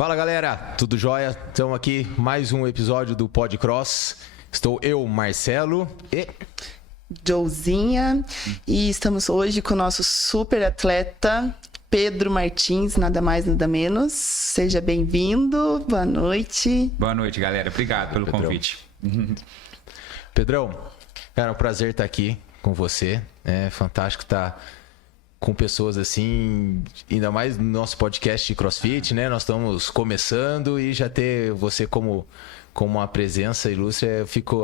Fala galera, tudo jóia? Estamos aqui mais um episódio do Podcross. Estou eu, Marcelo e Joãozinha, e estamos hoje com o nosso super atleta Pedro Martins, nada mais, nada menos. Seja bem-vindo, boa noite. Boa noite, galera. Obrigado pelo convite. Pedrão, cara, é um prazer estar aqui com você. É fantástico estar com pessoas assim, ainda mais no nosso podcast de CrossFit, né? Nós estamos começando e já ter você como uma presença ilustre,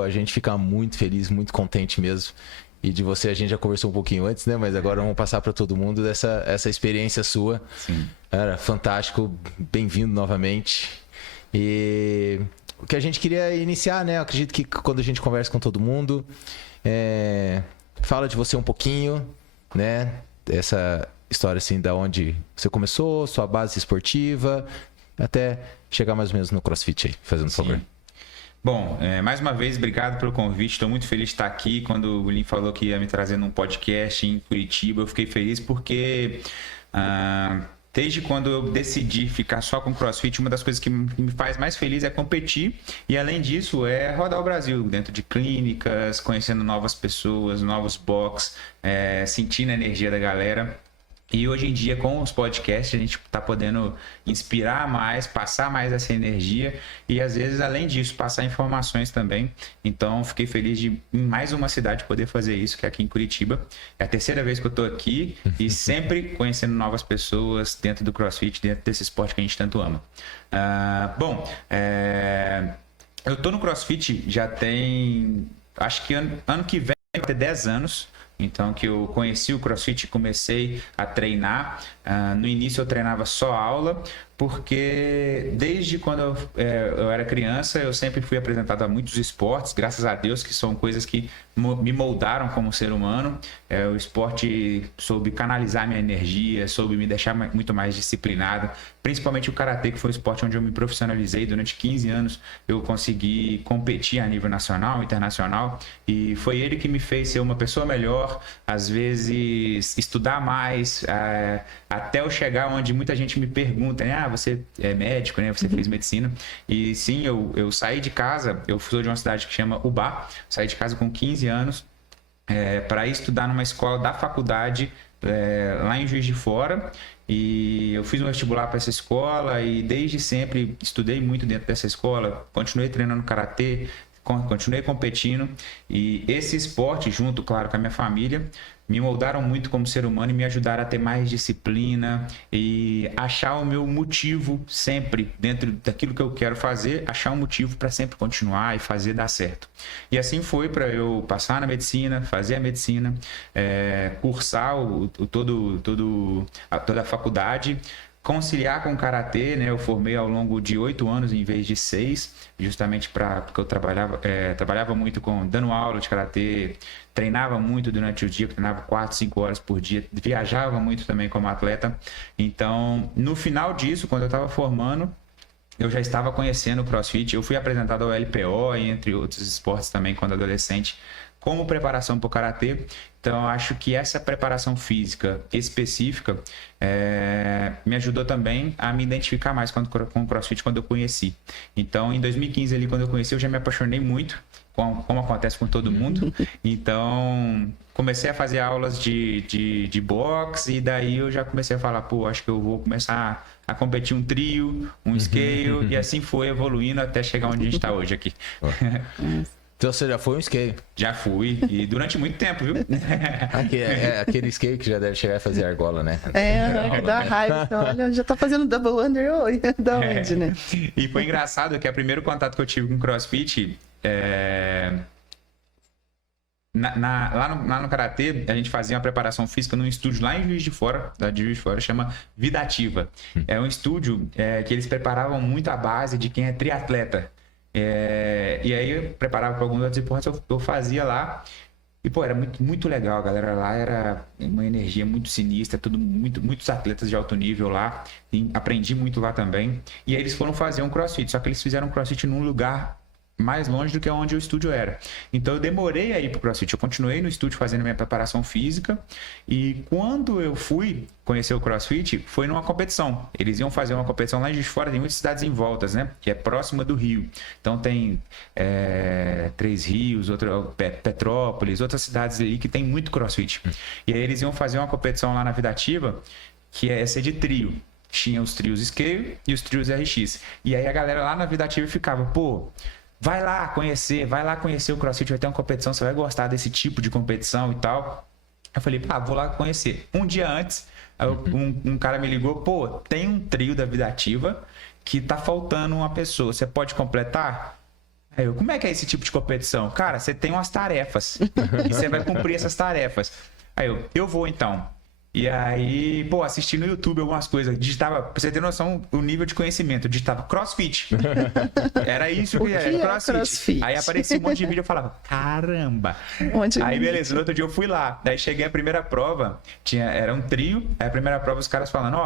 a gente fica muito feliz, muito contente mesmo. E de você a gente já conversou um pouquinho antes, né? Mas agora vamos passar para todo mundo essa experiência sua. Sim. Cara, fantástico, bem-vindo novamente. E o que a gente queria iniciar, né? Eu acredito que quando a gente conversa com todo mundo, fala de você um pouquinho, né? Essa história assim, da onde você começou, sua base esportiva, até chegar mais ou menos no CrossFit aí, fazendo favor. Bom, mais uma vez, obrigado pelo convite. Estou muito feliz de estar aqui. Quando o Lin falou que ia me trazer num podcast em Curitiba, eu fiquei feliz porque desde quando eu decidi ficar só com CrossFit, uma das coisas que me faz mais feliz é competir. E além disso, é rodar o Brasil dentro de clínicas, conhecendo novas pessoas, novos box, sentindo a energia da galera. E hoje em dia, com os podcasts, a gente está podendo inspirar mais, passar mais essa energia e, às vezes, além disso, passar informações também. Então, fiquei feliz de, em mais uma cidade, poder fazer isso, que é aqui em Curitiba. É a terceira vez que eu estou aqui e sempre conhecendo novas pessoas dentro do CrossFit, dentro desse esporte que a gente tanto ama. Eu estou no CrossFit já tem, acho que ano que vem vai ter 10 anos. Então, que eu conheci o CrossFit e comecei a treinar. No início eu treinava só aula, porque desde quando eu era criança, eu sempre fui apresentado a muitos esportes, graças a Deus, que são coisas que me moldaram como ser humano. O esporte soube canalizar minha energia, soube me deixar muito mais disciplinado, principalmente o karatê, que foi o esporte onde eu me profissionalizei. Durante 15 anos eu consegui competir a nível nacional, internacional, e foi ele que me fez ser uma pessoa melhor, às vezes estudar mais, até eu chegar onde muita gente me pergunta, né? Você é médico, né? Você fez medicina. E sim, eu saí de casa, eu sou de uma cidade que chama Ubá, saí de casa com 15 anos para ir estudar numa escola da faculdade lá em Juiz de Fora. E eu fiz um vestibular para essa escola e desde sempre estudei muito dentro dessa escola, continuei treinando karatê, continuei competindo, e esse esporte, junto, claro, com a minha família, me moldaram muito como ser humano e me ajudaram a ter mais disciplina e achar o meu motivo sempre, dentro daquilo que eu quero fazer, achar um motivo para sempre continuar e fazer dar certo. E assim foi para eu passar na medicina, fazer a medicina, cursar toda a faculdade, conciliar com o karatê, né? Eu formei ao longo de 8 anos em vez de 6, justamente porque eu trabalhava muito dando aula de karatê, treinava muito durante o dia, treinava 4, 5 horas por dia, viajava muito também como atleta. Então, no final disso, quando eu estava formando, eu já estava conhecendo o CrossFit. Eu fui apresentado ao LPO, entre outros esportes também, quando adolescente, como preparação para o karatê. Então, eu acho que essa preparação física específica me ajudou também a me identificar mais com o CrossFit quando eu conheci. Então, em 2015, ali, quando eu conheci, eu já me apaixonei muito, como acontece com todo mundo. Então, comecei a fazer aulas de boxe e daí eu já comecei a falar, pô, acho que eu vou começar a competir um trio, um scale, e assim foi evoluindo até chegar onde a gente está hoje aqui. Então você já foi um scale? Já fui, e durante muito tempo, viu? Aquele scale que já deve chegar a fazer argola, né? Dá raiva. Então, olha, já tá fazendo double under, da onde, né? E foi engraçado que o primeiro contato que eu tive com CrossFit, lá no karatê, a gente fazia uma preparação física num estúdio lá em Juiz de Fora, chama Vida Ativa. É um estúdio que eles preparavam muito a base de quem é triatleta. E aí eu preparava para alguns outros esportes, eu fazia lá. E, pô, era muito, muito legal, a galera lá era uma energia muito sinistra, muitos atletas de alto nível lá, e aprendi muito lá também. E aí eles foram fazer um CrossFit, só que eles fizeram um CrossFit num lugar mais longe do que onde o estúdio era. Então eu demorei a ir pro CrossFit. Eu continuei no estúdio fazendo minha preparação física e quando eu fui conhecer o CrossFit, foi numa competição. Eles iam fazer uma competição lá em Juiz de Fora, tem muitas cidades em voltas, né? Que é próxima do Rio. Então tem Três Rios, Petrópolis, outras cidades ali que tem muito CrossFit. E aí eles iam fazer uma competição lá na Vida Ativa, que é essa de trio. Tinha os trios Scale e os trios RX. E aí a galera lá na Vida Ativa ficava, pô, vai lá conhecer o CrossFit, vai ter uma competição, você vai gostar desse tipo de competição e tal. Eu falei, vou lá conhecer. Um dia antes, um cara me ligou, pô, tem um trio da Vida Ativa que tá faltando uma pessoa, você pode completar? Aí eu, como é que é esse tipo de competição? Cara, você tem umas tarefas e você vai cumprir essas tarefas. Aí eu vou então. E aí, pô, assisti no YouTube algumas coisas, digitava, pra você ter noção, o nível de conhecimento, digitava CrossFit. Era isso que era, CrossFit. Aí aparecia um monte de vídeo, eu falava, caramba. Aí beleza, no outro dia eu fui lá, daí cheguei a primeira prova, era um trio, aí a primeira prova os caras falando,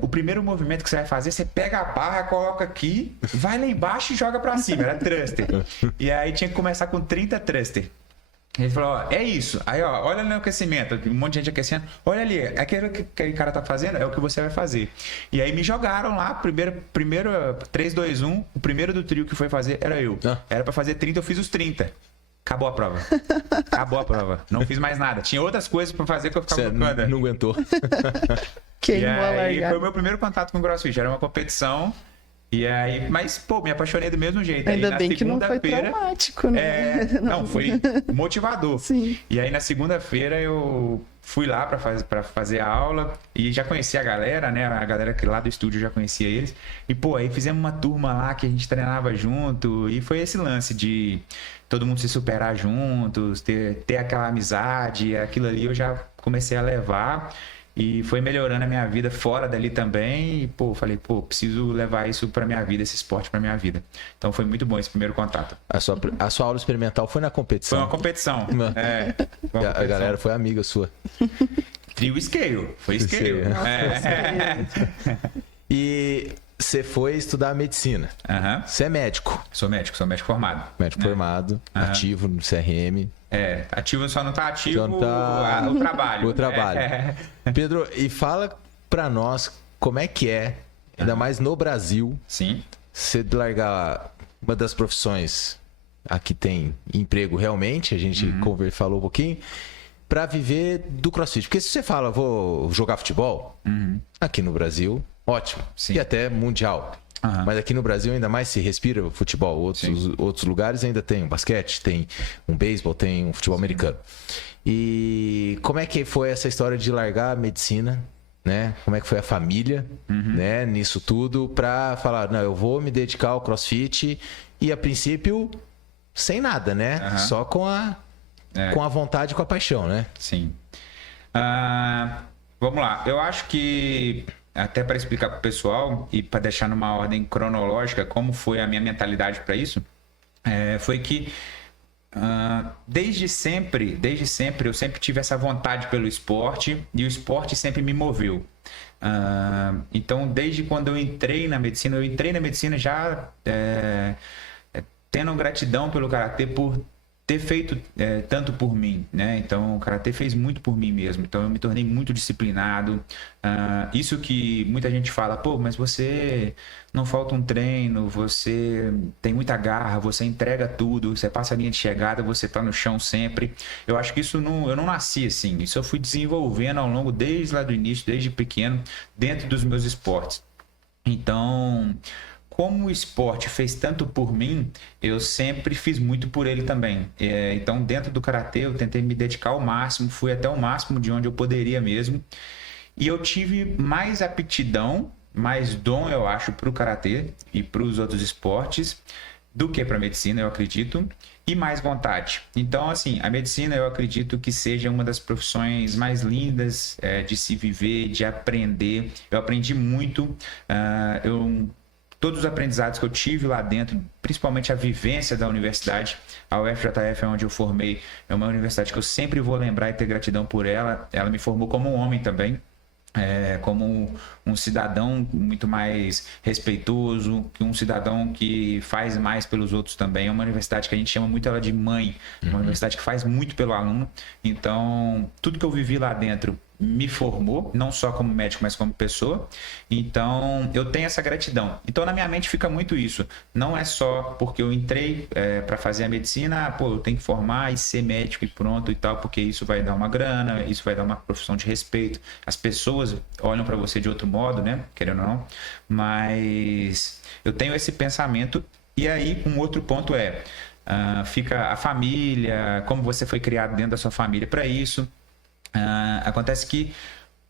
o primeiro movimento que você vai fazer, você pega a barra, coloca aqui, vai lá embaixo e joga pra cima, era thruster. E aí tinha que começar com 30 thruster. Ele falou, é isso. Aí, olha no aquecimento, um monte de gente aquecendo. Olha ali, aquele que aquele cara tá fazendo é o que você vai fazer. E aí me jogaram lá, primeiro 3, 2, 1, o primeiro do trio que foi fazer era eu. Era pra fazer 30, eu fiz os 30. Acabou a prova. Acabou a prova. Não fiz mais nada. Tinha outras coisas pra fazer que eu ficava colocando. Não aguentou. E aí foi o meu primeiro contato com o CrossFit. Era uma competição. E aí, mas, pô, me apaixonei do mesmo jeito. Ainda aí, bem que não foi traumático, né? Não, foi motivador. Sim. E aí, na segunda-feira, eu fui lá pra fazer a aula e já conhecia a galera, né? A galera que lá do estúdio já conhecia eles. E, pô, aí fizemos uma turma lá que a gente treinava junto. E foi esse lance de todo mundo se superar juntos, ter aquela amizade. Aquilo ali eu já comecei a levar. E foi melhorando a minha vida fora dali também. E, pô, falei, preciso levar isso pra minha vida, esse esporte pra minha vida. Então foi muito bom esse primeiro contato. A sua aula experimental foi na competição? Foi uma competição. Foi uma competição. A galera foi amiga sua. Trio Scale. Foi Scale. E você foi estudar medicina. Você é médico. Sou médico formado. Médico formado, ativo no CRM. Ativo só não tá ativo o trabalho. O trabalho. Pedro, e fala pra nós como é que é, ainda mais no Brasil, você largar uma das profissões aqui tem emprego realmente, a gente falou um pouquinho, pra viver do CrossFit. Porque se você fala, vou jogar futebol, aqui no Brasil, ótimo. E até mundial. Mas aqui no Brasil ainda mais se respira futebol. Outros lugares ainda tem um basquete, tem um beisebol, tem um futebol americano. E como é que foi essa história de largar a medicina, né? Como é que foi a família, né? Nisso tudo pra falar, não, eu vou me dedicar ao CrossFit e a princípio sem nada, né? Só com a vontade e com a paixão, né? Sim. Vamos lá. Eu acho que até para explicar para o pessoal e para deixar numa ordem cronológica como foi a minha mentalidade para isso, foi que desde sempre eu sempre tive essa vontade pelo esporte e o esporte sempre me moveu. Então, desde quando eu entrei na medicina já tendo gratidão pelo karatê por ter feito tanto por mim, né? Então o karatê fez muito por mim mesmo. Então eu me tornei muito disciplinado. Isso que muita gente fala, pô, mas você não falta um treino, você tem muita garra, você entrega tudo, você passa a linha de chegada, você tá no chão sempre. Eu acho que isso eu não nasci assim. Isso eu fui desenvolvendo ao longo desde lá do início, desde pequeno, dentro dos meus esportes. Então, como o esporte fez tanto por mim, eu sempre fiz muito por ele também. Então, dentro do karatê, eu tentei me dedicar ao máximo, fui até o máximo de onde eu poderia mesmo. E eu tive mais aptidão, mais dom, eu acho, para o karatê e para os outros esportes do que para a medicina, eu acredito, e mais vontade. Então, assim, a medicina eu acredito que seja uma das profissões mais lindas de se viver, de aprender. Eu aprendi muito, todos os aprendizados que eu tive lá dentro, principalmente a vivência da universidade. A UFJF é onde eu formei, é uma universidade que eu sempre vou lembrar e ter gratidão por ela. Ela me formou como um homem também. como um cidadão muito mais respeitoso, um cidadão que faz mais pelos outros também. É uma universidade que a gente chama muito ela de mãe, uma universidade que faz muito pelo aluno. Então, tudo que eu vivi lá dentro me formou, não só como médico, mas como pessoa. Então, eu tenho essa gratidão. Então, na minha mente fica muito isso. Não é só porque eu entrei para fazer a medicina, eu tenho que formar e ser médico e pronto e tal, porque isso vai dar uma grana, isso vai dar uma profissão de respeito. As pessoas olham para você de outro modo, né? Querendo ou não. Mas eu tenho esse pensamento. E aí, um outro ponto fica a família, como você foi criado dentro da sua família para isso. Acontece que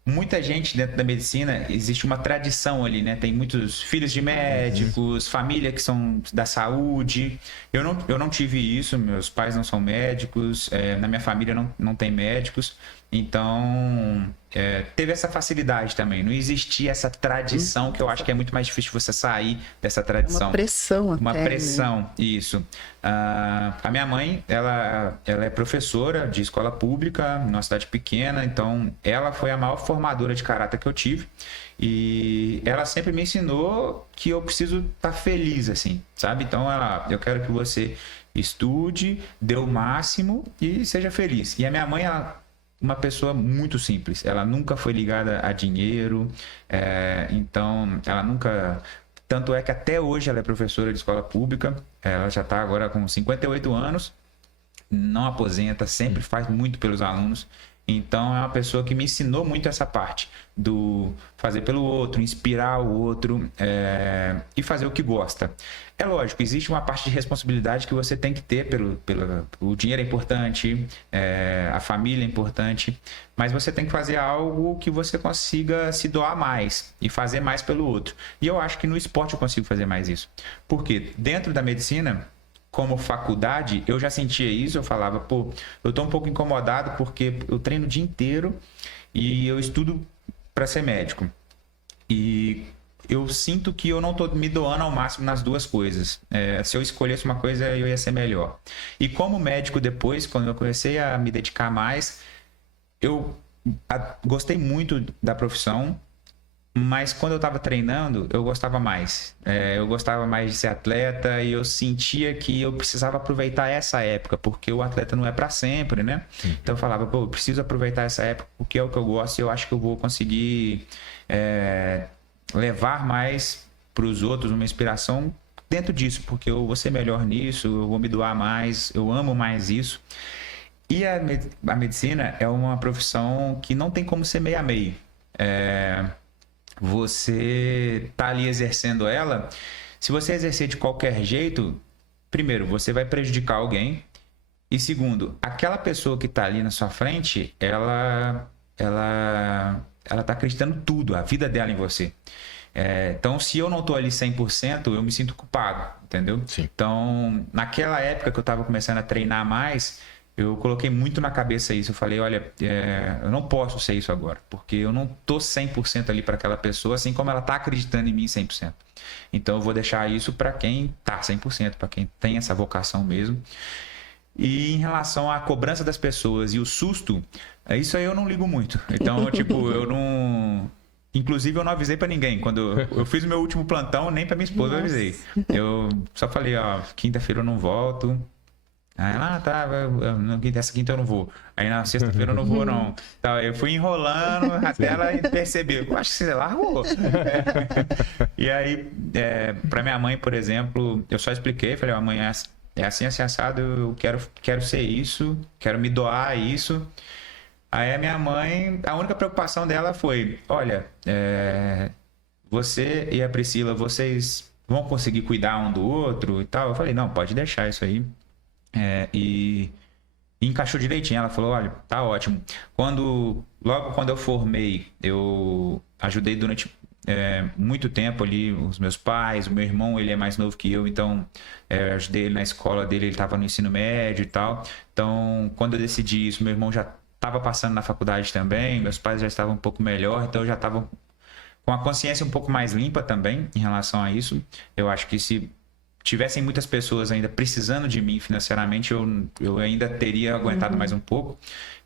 muita gente dentro da medicina, existe uma tradição ali, né? Tem muitos filhos de médicos, família que são da saúde. Eu não tive isso, meus pais não são médicos, na minha família não tem médicos. Então, teve essa facilidade também. Não existia essa tradição, que eu acho que é muito mais difícil você sair dessa tradição. Uma pressão até. Uma pressão, isso. A minha mãe, ela é professora de escola pública, numa cidade pequena. Então, ela foi a maior formadora de caráter que eu tive. E ela sempre me ensinou que eu preciso estar feliz, assim, sabe? Então, eu quero que você estude, dê o máximo e seja feliz. E a minha mãe, uma pessoa muito simples, ela nunca foi ligada a dinheiro, então ela nunca... Tanto é que até hoje ela é professora de escola pública, ela já está agora com 58 anos, não aposenta, sempre faz muito pelos alunos. Então é uma pessoa que me ensinou muito essa parte do fazer pelo outro, inspirar o outro e fazer o que gosta. É lógico, existe uma parte de responsabilidade que você tem que ter o dinheiro é importante, a família é importante, mas você tem que fazer algo que você consiga se doar mais e fazer mais pelo outro. E eu acho que no esporte eu consigo fazer mais isso. Porque dentro da medicina, como faculdade, eu já sentia isso, eu falava, eu tô um pouco incomodado porque eu treino o dia inteiro e eu estudo para ser médico. E eu sinto que eu não tô me doando ao máximo nas duas coisas. Se eu escolhesse uma coisa, eu ia ser melhor. E como médico depois, quando eu comecei a me dedicar mais, eu gostei muito da profissão. Mas quando eu estava treinando, eu gostava mais. Eu gostava mais de ser atleta e eu sentia que eu precisava aproveitar essa época, porque o atleta não é para sempre, né? Então eu falava, eu preciso aproveitar essa época porque é o que eu gosto e eu acho que eu vou conseguir levar mais para os outros uma inspiração dentro disso, porque eu vou ser melhor nisso, eu vou me doar mais, eu amo mais isso. E a medicina é uma profissão que não tem como ser meio a meio. Você tá ali exercendo ela, se você exercer de qualquer jeito, primeiro, você vai prejudicar alguém, e segundo, aquela pessoa que tá ali na sua frente, ela tá acreditando tudo, a vida dela em você. Então, se eu não tô ali 100%, eu me sinto culpado, entendeu? Sim. Então, naquela época que eu tava começando a treinar mais, eu coloquei muito na cabeça isso. Eu falei, olha, eu não posso ser isso agora, porque eu não tô 100% ali para aquela pessoa, assim como ela tá acreditando em mim 100%. Então eu vou deixar isso para quem tá 100%, para quem tem essa vocação mesmo. E em relação à cobrança das pessoas e o susto, isso aí eu não ligo muito. Então, eu não... Inclusive, eu não avisei para ninguém. Quando eu fiz o meu último plantão, nem para minha esposa eu avisei. Eu só falei, quinta-feira eu não volto. Aí ela, essa quinta eu não vou. Aí na sexta-feira eu não vou, não. Então, eu fui enrolando até ela perceber. Eu acho que você largou. E aí, pra minha mãe, por exemplo, eu só expliquei, falei, amanhã é assim, assim, assado, eu quero ser isso, quero me doar a isso. Aí a minha mãe, a única preocupação dela foi, olha, você e a Priscila, vocês vão conseguir cuidar um do outro e tal? Eu falei, não, pode deixar isso aí. E encaixou direitinho. Ela falou, olha, tá ótimo. Logo quando eu formei, eu ajudei durante muito tempo ali os meus pais. O meu irmão, ele é mais novo que eu, então eu ajudei ele na escola dele, ele estava no ensino médio e tal. Então, quando eu decidi isso, meu irmão já estava passando na faculdade também, meus pais já estavam um pouco melhor, então eu já estava com a consciência um pouco mais limpa também em relação a isso. Eu acho que se tivessem muitas pessoas ainda precisando de mim financeiramente, eu ainda teria aguentado mais um pouco.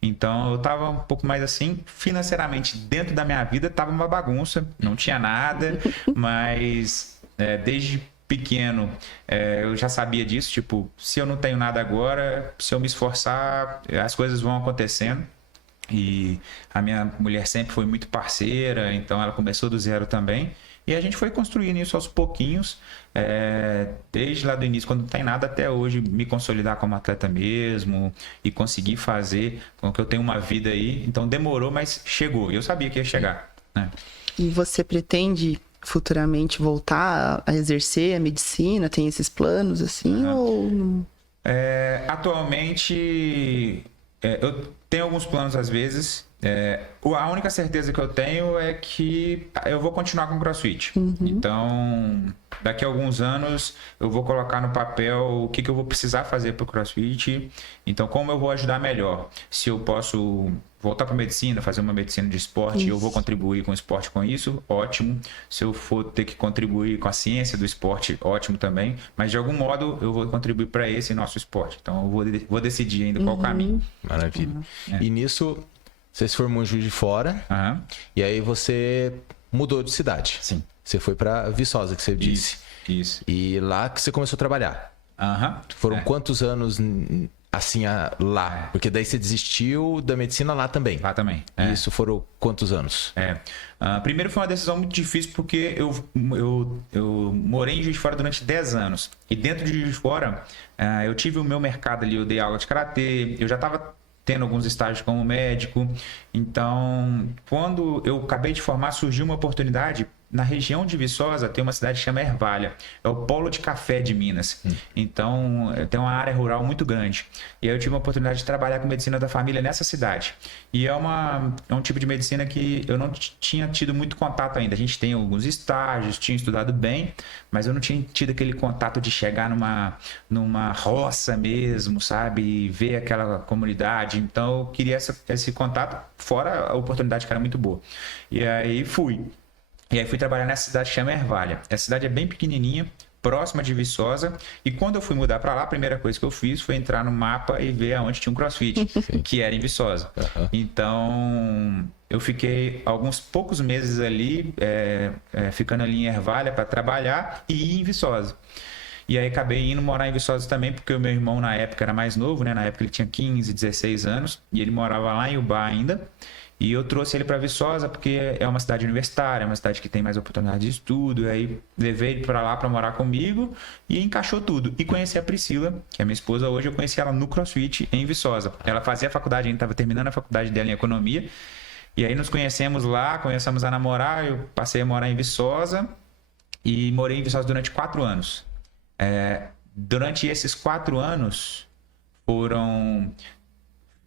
Então, eu estava um pouco mais assim, financeiramente, dentro da minha vida, estava uma bagunça, não tinha nada, mas desde pequeno eu já sabia disso, tipo, se eu não tenho nada agora, se eu me esforçar, as coisas vão acontecendo. E a minha mulher sempre foi muito parceira, então ela começou do zero também. E a gente foi construindo isso aos pouquinhos, desde lá do início, quando não tem nada, até hoje, me consolidar como atleta mesmo e conseguir fazer com que eu tenha uma vida aí. Então demorou, mas chegou. Eu sabia que ia chegar, né? E você pretende futuramente voltar a exercer a medicina? Tem esses planos assim ou não? Atualmente, eu tenho alguns planos às vezes. A única certeza que eu tenho é que eu vou continuar com o CrossFit. Então, daqui a alguns anos, eu vou colocar no papel o que eu vou precisar fazer para o CrossFit. Então, como eu vou ajudar melhor. Se eu posso voltar para medicina, fazer uma medicina de esporte, eu vou contribuir com o esporte com isso, ótimo. Se eu for ter que contribuir com a ciência do esporte, ótimo também. Mas, de algum modo, eu vou contribuir para esse nosso esporte. Então, eu vou decidir ainda qual caminho. Maravilha. E nisso... Você se formou em Juiz de Fora, e aí você mudou de cidade. Sim. Você foi para Viçosa, que você disse. Isso. E lá que você começou a trabalhar. Foram quantos anos assim lá? Porque daí você desistiu da medicina lá também. Lá também. E isso foram quantos anos? Primeiro foi uma decisão muito difícil porque eu morei em Juiz de Fora durante 10 anos. E dentro de Juiz de Fora, eu tive o meu mercado ali, eu dei aula de karatê, eu já estava tendo alguns estágios como médico. Então, quando eu acabei de formar, surgiu uma oportunidade. Na região de Viçosa tem uma cidade que chama Ervalha. É o polo de café de Minas. Então, tem uma área rural muito grande. E aí eu tive a oportunidade de trabalhar com medicina da família nessa cidade. E é um tipo de medicina que eu não tinha tido muito contato ainda. A gente tem alguns estágios, tinha estudado bem, mas eu não tinha tido aquele contato de chegar numa roça mesmo, sabe? E ver aquela comunidade. Então, eu queria esse contato, fora a oportunidade que era muito boa. E aí fui. E aí fui trabalhar nessa cidade que chama Ervalha. Essa cidade é bem pequenininha, próxima de Viçosa. E quando eu fui mudar para lá, a primeira coisa que eu fiz foi entrar no mapa e ver aonde tinha um CrossFit, que era em Viçosa. Então, eu fiquei alguns poucos meses ali, ficando ali em Ervalha para trabalhar e ir em Viçosa. E aí acabei indo morar em Viçosa também, porque o meu irmão na época era mais novo, né? Na época ele tinha 15, 16 anos, e ele morava lá em Ubá ainda. E eu trouxe ele para Viçosa porque é uma cidade universitária, é uma cidade que tem mais oportunidade de estudo. E aí levei ele para lá para morar comigo e encaixou tudo. E conheci a Priscila, que é minha esposa hoje. Eu conheci ela no CrossFit em Viçosa. Ela fazia faculdade, ainda estava terminando a faculdade dela em economia. E aí nos conhecemos lá, começamos a namorar. Eu passei a morar em Viçosa e morei em Viçosa durante 4 anos. Durante esses 4 anos foram...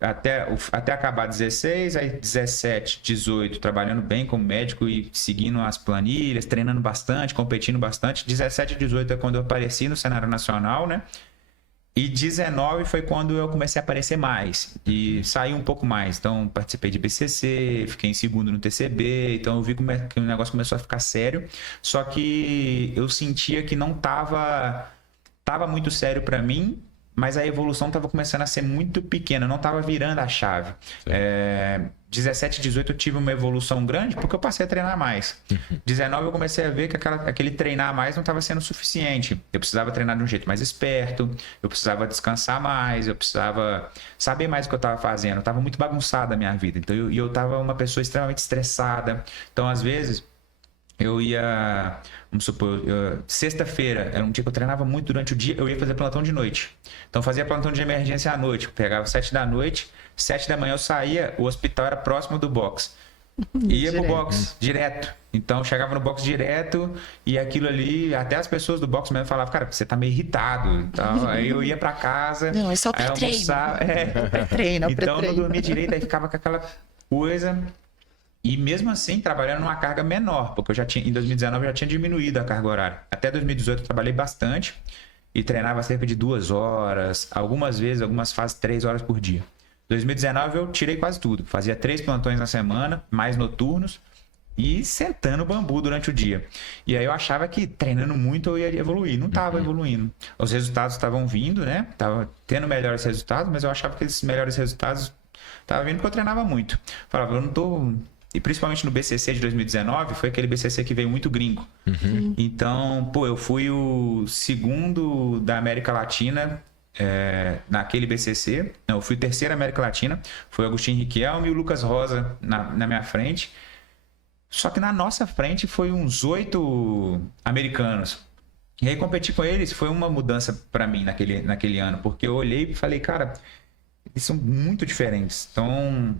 Até acabar 16, aí 17, 18, trabalhando bem como médico e seguindo as planilhas, treinando bastante, competindo bastante. 17 e 18 é quando eu apareci no cenário nacional, né? E 19 foi quando eu comecei a aparecer mais e saí um pouco mais. Então, participei de BCC, fiquei em segundo no TCB. Então, eu vi que o negócio começou a ficar sério. Só que eu sentia que não tava muito sério para mim, mas a evolução estava começando a ser muito pequena, não estava virando a chave. 17 e 18 eu tive uma evolução grande porque eu passei a treinar mais. 19 eu comecei a ver que aquele treinar mais não estava sendo suficiente. Eu precisava treinar de um jeito mais esperto, eu precisava descansar mais, eu precisava saber mais o que eu estava fazendo. Estava muito bagunçada a minha vida. Então, eu estava uma pessoa extremamente estressada. Então, às vezes... eu ia, vamos supor, sexta-feira, era um dia que eu treinava muito durante o dia, eu ia fazer plantão de noite. Então, fazia plantão de emergência à noite, pegava 7 da noite, 7 da manhã eu saía, o hospital era próximo do box. Ia pro box, direto. Então, chegava no box direto e aquilo ali, até as pessoas do box mesmo falavam, cara, você tá meio irritado. Então, aí eu ia pra casa. Não, é só pré-treino. Pré-treino, então, eu não dormia direito, aí ficava com aquela coisa... E mesmo assim, trabalhando numa carga menor, porque em 2019 eu já tinha diminuído a carga horária. Até 2018 eu trabalhei bastante e treinava cerca de 2 horas, algumas vezes, algumas fases 3 horas por dia. 2019 eu tirei quase tudo, fazia 3 plantões na semana, mais noturnos, e sentando bambu durante o dia. E aí eu achava que treinando muito eu ia evoluir. Não estava evoluindo. Os resultados estavam vindo, né? Tava tendo melhores resultados, mas eu achava que esses melhores resultados estavam vindo porque eu treinava muito. Falava, eu não tô... E principalmente no BCC de 2019, foi aquele BCC que veio muito gringo. Então, pô, eu fui o segundo da América Latina naquele BCC. Não, eu fui o terceiro da América Latina. Foi o Agustin Riquelme e o Lucas Rosa na minha frente. Só que na nossa frente foi uns 8 americanos. E aí competir com eles foi uma mudança para mim naquele ano. Porque eu olhei e falei, cara, eles são muito diferentes. Então...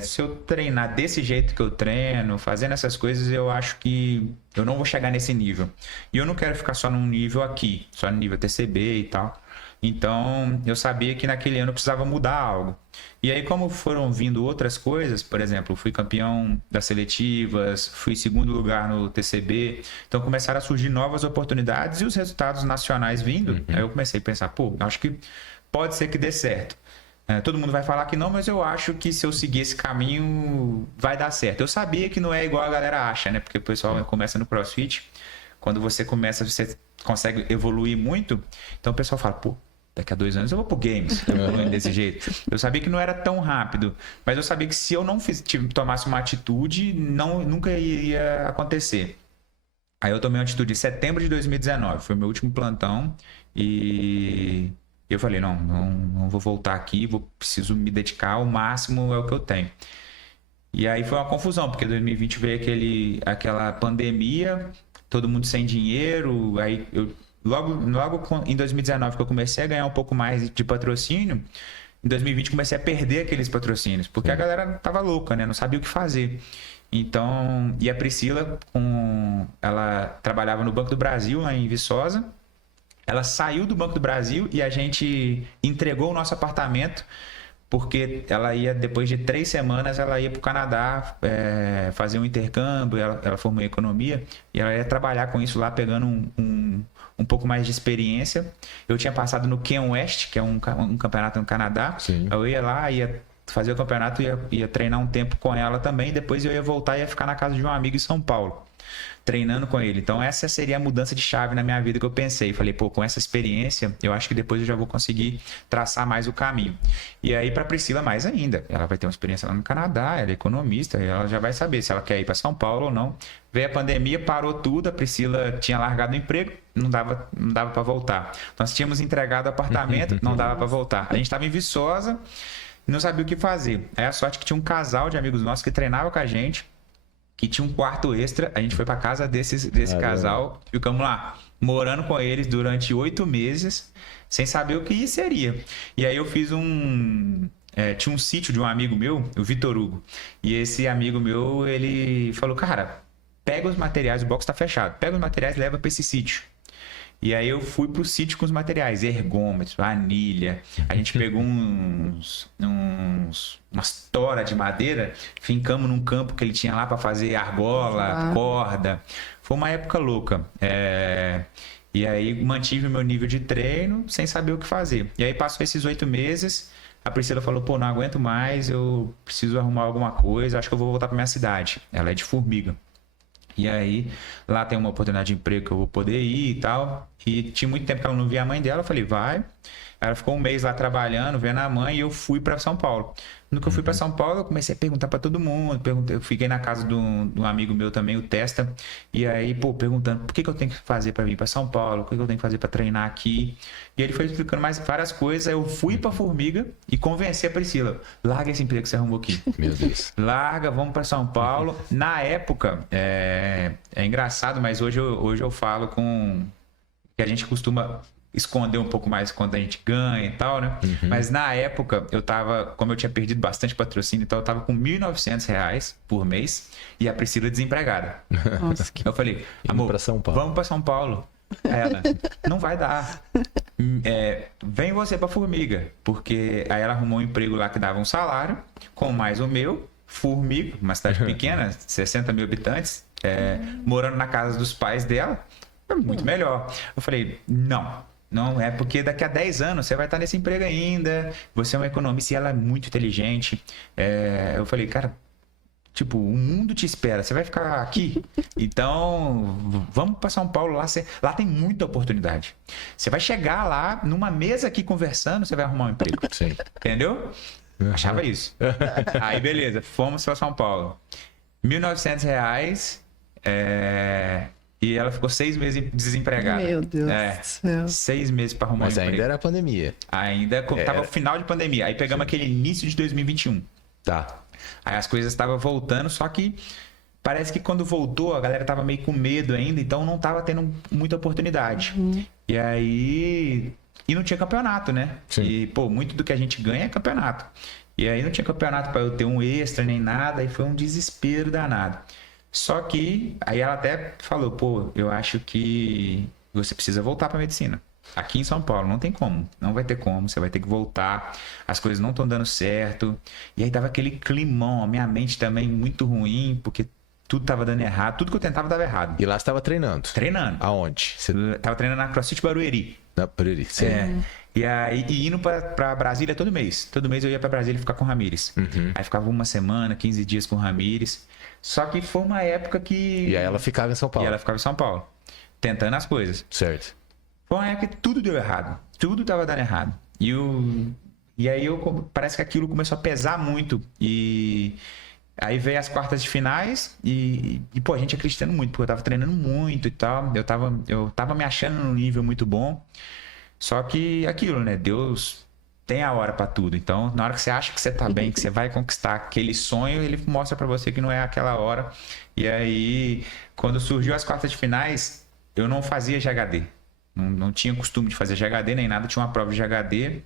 se eu treinar desse jeito que eu treino, fazendo essas coisas, eu acho que eu não vou chegar nesse nível. E eu não quero ficar só num nível aqui, só no nível TCB e tal. Então, eu sabia que naquele ano eu precisava mudar algo. E aí, como foram vindo outras coisas, por exemplo, fui campeão das seletivas, fui segundo lugar no TCB, então começaram a surgir novas oportunidades e os resultados nacionais vindo. Aí eu comecei a pensar, pô, acho que pode ser que dê certo. Todo mundo vai falar que não, mas eu acho que se eu seguir esse caminho vai dar certo. Eu sabia que não é igual a galera acha, né? Porque o pessoal começa no CrossFit, quando você começa, você consegue evoluir muito. Então o pessoal fala, pô, daqui a 2 anos eu vou pro Games, evoluindo desse jeito. Eu sabia que não era tão rápido, mas eu sabia que se eu não tomasse uma atitude, nunca iria acontecer. Aí eu tomei uma atitude em setembro de 2019, foi meu último plantão e... eu falei, não vou voltar aqui, preciso me dedicar ao máximo, é o que eu tenho. E aí foi uma confusão, porque em 2020 veio aquela pandemia, todo mundo sem dinheiro, aí logo em 2019 que eu comecei a ganhar um pouco mais de patrocínio, em 2020 comecei a perder aqueles patrocínios, porque a galera tava louca, né? Não sabia o que fazer. Então, e a Priscila, ela trabalhava no Banco do Brasil, lá em Viçosa. Ela saiu do Banco do Brasil e a gente entregou o nosso apartamento porque ela ia, depois de 3 semanas, ela ia para o Canadá fazer um intercâmbio, ela formou em economia e ela ia trabalhar com isso lá, pegando um pouco mais de experiência. Eu tinha passado no Ken West, que é um campeonato no Canadá. Sim. Eu ia lá, ia fazer o campeonato, ia treinar um tempo com ela também, depois eu ia voltar e ia ficar na casa de um amigo em São Paulo, treinando com ele. Então essa seria a mudança de chave na minha vida que eu pensei. Falei, pô, com essa experiência, eu acho que depois eu já vou conseguir traçar mais o caminho. E aí para Priscila mais ainda. Ela vai ter uma experiência lá no Canadá, ela é economista, e ela já vai saber se ela quer ir para São Paulo ou não. Veio a pandemia, parou tudo, a Priscila tinha largado o emprego, não dava para voltar. Nós tínhamos entregado o apartamento, não dava para voltar. A gente estava em Viçosa, não sabia o que fazer. Aí a sorte que tinha um casal de amigos nossos que treinava com a gente, que tinha um quarto extra. A gente foi para casa desse casal, ficamos lá morando com eles durante 8 meses, sem saber o que seria. E aí eu fiz tinha um sítio de um amigo meu, o Vitor Hugo, e esse amigo meu, ele falou, cara, pega os materiais, o box tá fechado, pega os materiais e leva para esse sítio. E aí eu fui pro sítio com os materiais, ergômetros, anilha. A gente pegou umas toras de madeira, fincamos num campo que ele tinha lá para fazer argola, corda. Foi uma época louca. E aí mantive o meu nível de treino sem saber o que fazer. E aí passou esses 8 meses, a Priscila falou, pô, não aguento mais, eu preciso arrumar alguma coisa, acho que eu vou voltar pra minha cidade. Ela é de Formiga. E aí, lá tem uma oportunidade de emprego que eu vou poder ir e tal. E tinha muito tempo que ela não via a mãe dela. Eu falei, vai. Ela ficou 1 mês lá trabalhando, vendo a mãe, e eu fui para São Paulo. No que eu fui para São Paulo, eu comecei a perguntar para todo mundo. Eu fiquei na casa de um amigo meu também, o Testa. E aí, pô, perguntando, por que eu tenho que fazer para vir para São Paulo? O que eu tenho que fazer para treinar aqui? E ele foi explicando mais várias coisas. Aí eu fui para Formiga e convenci a Priscila. Larga esse emprego que você arrumou aqui. Meu Deus. Larga, vamos para São Paulo. Na época, é engraçado, mas hoje eu falo que a gente costuma esconder um pouco mais quando a gente ganha e tal, né? Mas na época, como eu tinha perdido bastante patrocínio e tal, eu tava com R$1.900 por mês e a Priscila desempregada. Nossa, Eu falei, amor, vamos para São Paulo. Aí ela, não vai dar. Vem você para Formiga. Porque aí ela arrumou um emprego lá que dava um salário, com mais o meu, Formiga, uma cidade pequena, 60 mil habitantes, morando na casa dos pais dela, muito melhor. Eu falei, não é, porque daqui a 10 anos você vai estar nesse emprego ainda, você é um economista e ela é muito inteligente. Eu falei, cara, Tipo, o mundo te espera, você vai ficar aqui. Então, vamos para São Paulo, lá tem muita oportunidade. Você vai chegar lá, numa mesa aqui conversando, você vai arrumar um emprego. Sim. Entendeu? Achava isso. Aí, beleza, fomos para São Paulo. R$1.900, e ela ficou 6 meses desempregada. Meu Deus do céu. 6 meses para arrumar um emprego. Mas ainda era pandemia. Ainda tava o final de pandemia. Aí pegamos aquele início de 2021. Tá. Aí as coisas estavam voltando, só que parece que quando voltou, a galera tava meio com medo ainda, então não tava tendo muita oportunidade. E aí... E não tinha campeonato, né? Sim. E, pô, muito do que a gente ganha é campeonato. E aí não tinha campeonato para eu ter um extra nem nada, e foi um desespero danado. Só que, aí ela até falou, pô, eu acho que você precisa voltar para medicina. Aqui em São Paulo, não tem como. Não vai ter como, você vai ter que voltar. As coisas não estão dando certo. E aí dava aquele climão, a minha mente também muito ruim, porque tudo tava dando errado. Tudo que eu tentava dava errado. E lá você tava treinando? Treinando. Aonde? Você... Tava treinando na CrossFit Barueri. Na Barueri, sim. E aí, indo pra Brasília todo mês. Todo mês eu ia pra Brasília ficar com o Ramires. Aí ficava uma semana, 15 dias com o Ramires. Só que foi uma época que... E aí ela ficava em São Paulo? E ela ficava em São Paulo. Tentando as coisas. Certo. Foi uma época que tudo deu errado. Tudo tava dando errado. E aí parece que aquilo começou a pesar muito. E aí veio as quartas de finais e pô, a gente acreditando muito, porque eu tava treinando muito e tal. Eu tava me achando num nível muito bom. Só que aquilo, né? Deus tem a hora pra tudo. Então, na hora que você acha que você tá bem, que você vai conquistar aquele sonho, ele mostra pra você que não é aquela hora. E aí, quando surgiu as quartas de finais, eu não fazia GHD. Não tinha costume de fazer GHD nem nada. Tinha uma prova de GHD.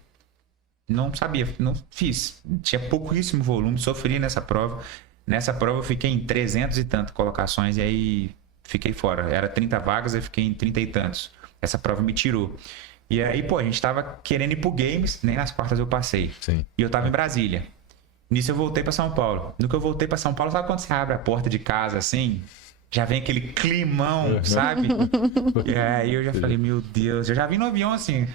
Não sabia, não fiz. Tinha pouquíssimo volume, sofri nessa prova. Nessa prova eu fiquei em 300 e tantas colocações e aí fiquei fora. Era 30 vagas, eu fiquei em 30 e tantos. Essa prova me tirou. E aí, pô, a gente tava querendo ir pro Games, nem nas quartas eu passei. Sim. E eu tava em Brasília. Nisso eu voltei pra São Paulo. No que eu voltei pra São Paulo, sabe quando você abre a porta de casa assim? Já vem aquele climão, sabe? E aí eu já falei, meu Deus, eu já vim no avião assim.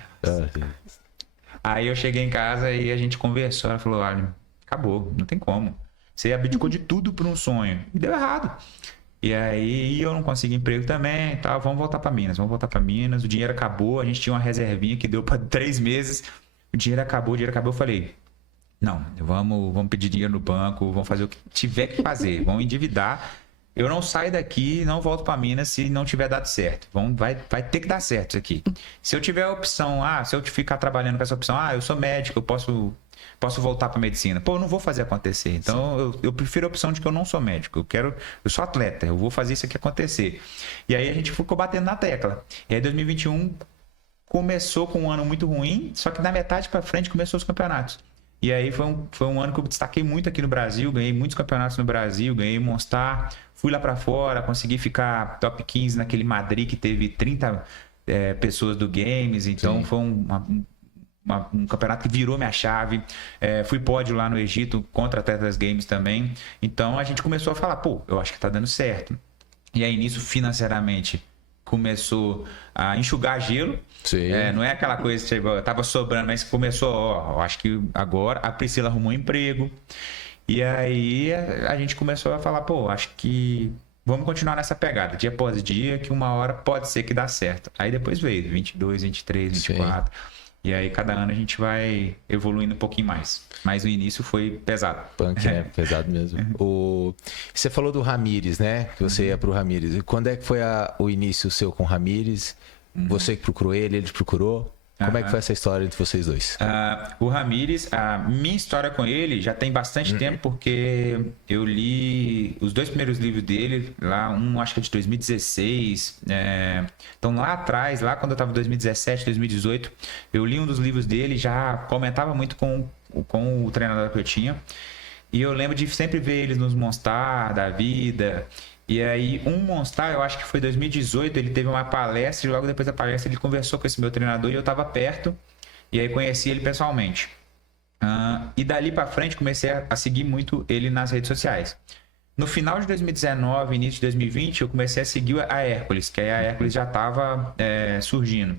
Aí eu cheguei em casa e a gente conversou. Ela falou, olha, acabou, não tem como. Você abdicou de tudo por um sonho. E deu errado. E aí eu não consegui emprego também e tal. Vamos voltar para Minas, O dinheiro acabou, a gente tinha uma reservinha que deu para 3 meses. O dinheiro acabou. Eu falei, não, vamos pedir dinheiro no banco, vamos fazer o que tiver que fazer, vamos endividar. Eu não saio daqui, não volto para Minas se não tiver dado certo. Vai ter que dar certo isso aqui. Se eu tiver a opção, se eu ficar trabalhando com essa opção, eu sou médico, eu posso voltar para medicina. Pô, eu não vou fazer acontecer. Então, eu prefiro a opção de que eu não sou médico. Eu sou atleta, eu vou fazer isso aqui acontecer. E aí a gente ficou batendo na tecla. E aí 2021 começou com um ano muito ruim, só que na metade para frente começou os campeonatos. E aí foi um ano que eu destaquei muito aqui no Brasil, ganhei muitos campeonatos no Brasil, ganhei Monstar, fui lá para fora, consegui ficar top 15 naquele Madrid que teve 30 pessoas do Games, então foi um campeonato que virou minha chave. Fui pódio lá no Egito contra Atletas Games também. Então a gente começou a falar, pô, eu acho que tá dando certo. E aí nisso, financeiramente, começou a enxugar gelo. Sim. Não é aquela coisa que tava sobrando, mas começou, eu acho que agora a Priscila arrumou um emprego. E aí a gente começou a falar, pô, acho que vamos continuar nessa pegada, dia após dia, que uma hora pode ser que dá certo. Aí depois veio 22, 23, 24. Sim. E aí cada ano a gente vai evoluindo um pouquinho mais. Mas o início foi pesado. Punk, né? Pesado mesmo. Você falou do Ramires, né? Que você ia pro Ramires. E quando é que foi o início seu com o Ramires? Você que procurou ele te procurou? Como é que foi essa história entre vocês dois? O Ramires, a minha história com ele já tem bastante tempo, porque eu li os 2 primeiros livros dele, lá acho que é de 2016. Então lá atrás, lá quando eu estava em 2017, 2018, eu li um dos livros dele, já comentava muito com o treinador que eu tinha. E eu lembro de sempre ver eles nos Monstar da vida. E aí, Monstar, eu acho que foi 2018, ele teve uma palestra e logo depois da palestra ele conversou com esse meu treinador e eu estava perto. E aí conheci ele pessoalmente. E dali para frente comecei a seguir muito ele nas redes sociais. No final de 2019, início de 2020, eu comecei a seguir a Hércules, que aí a Hércules já estava surgindo.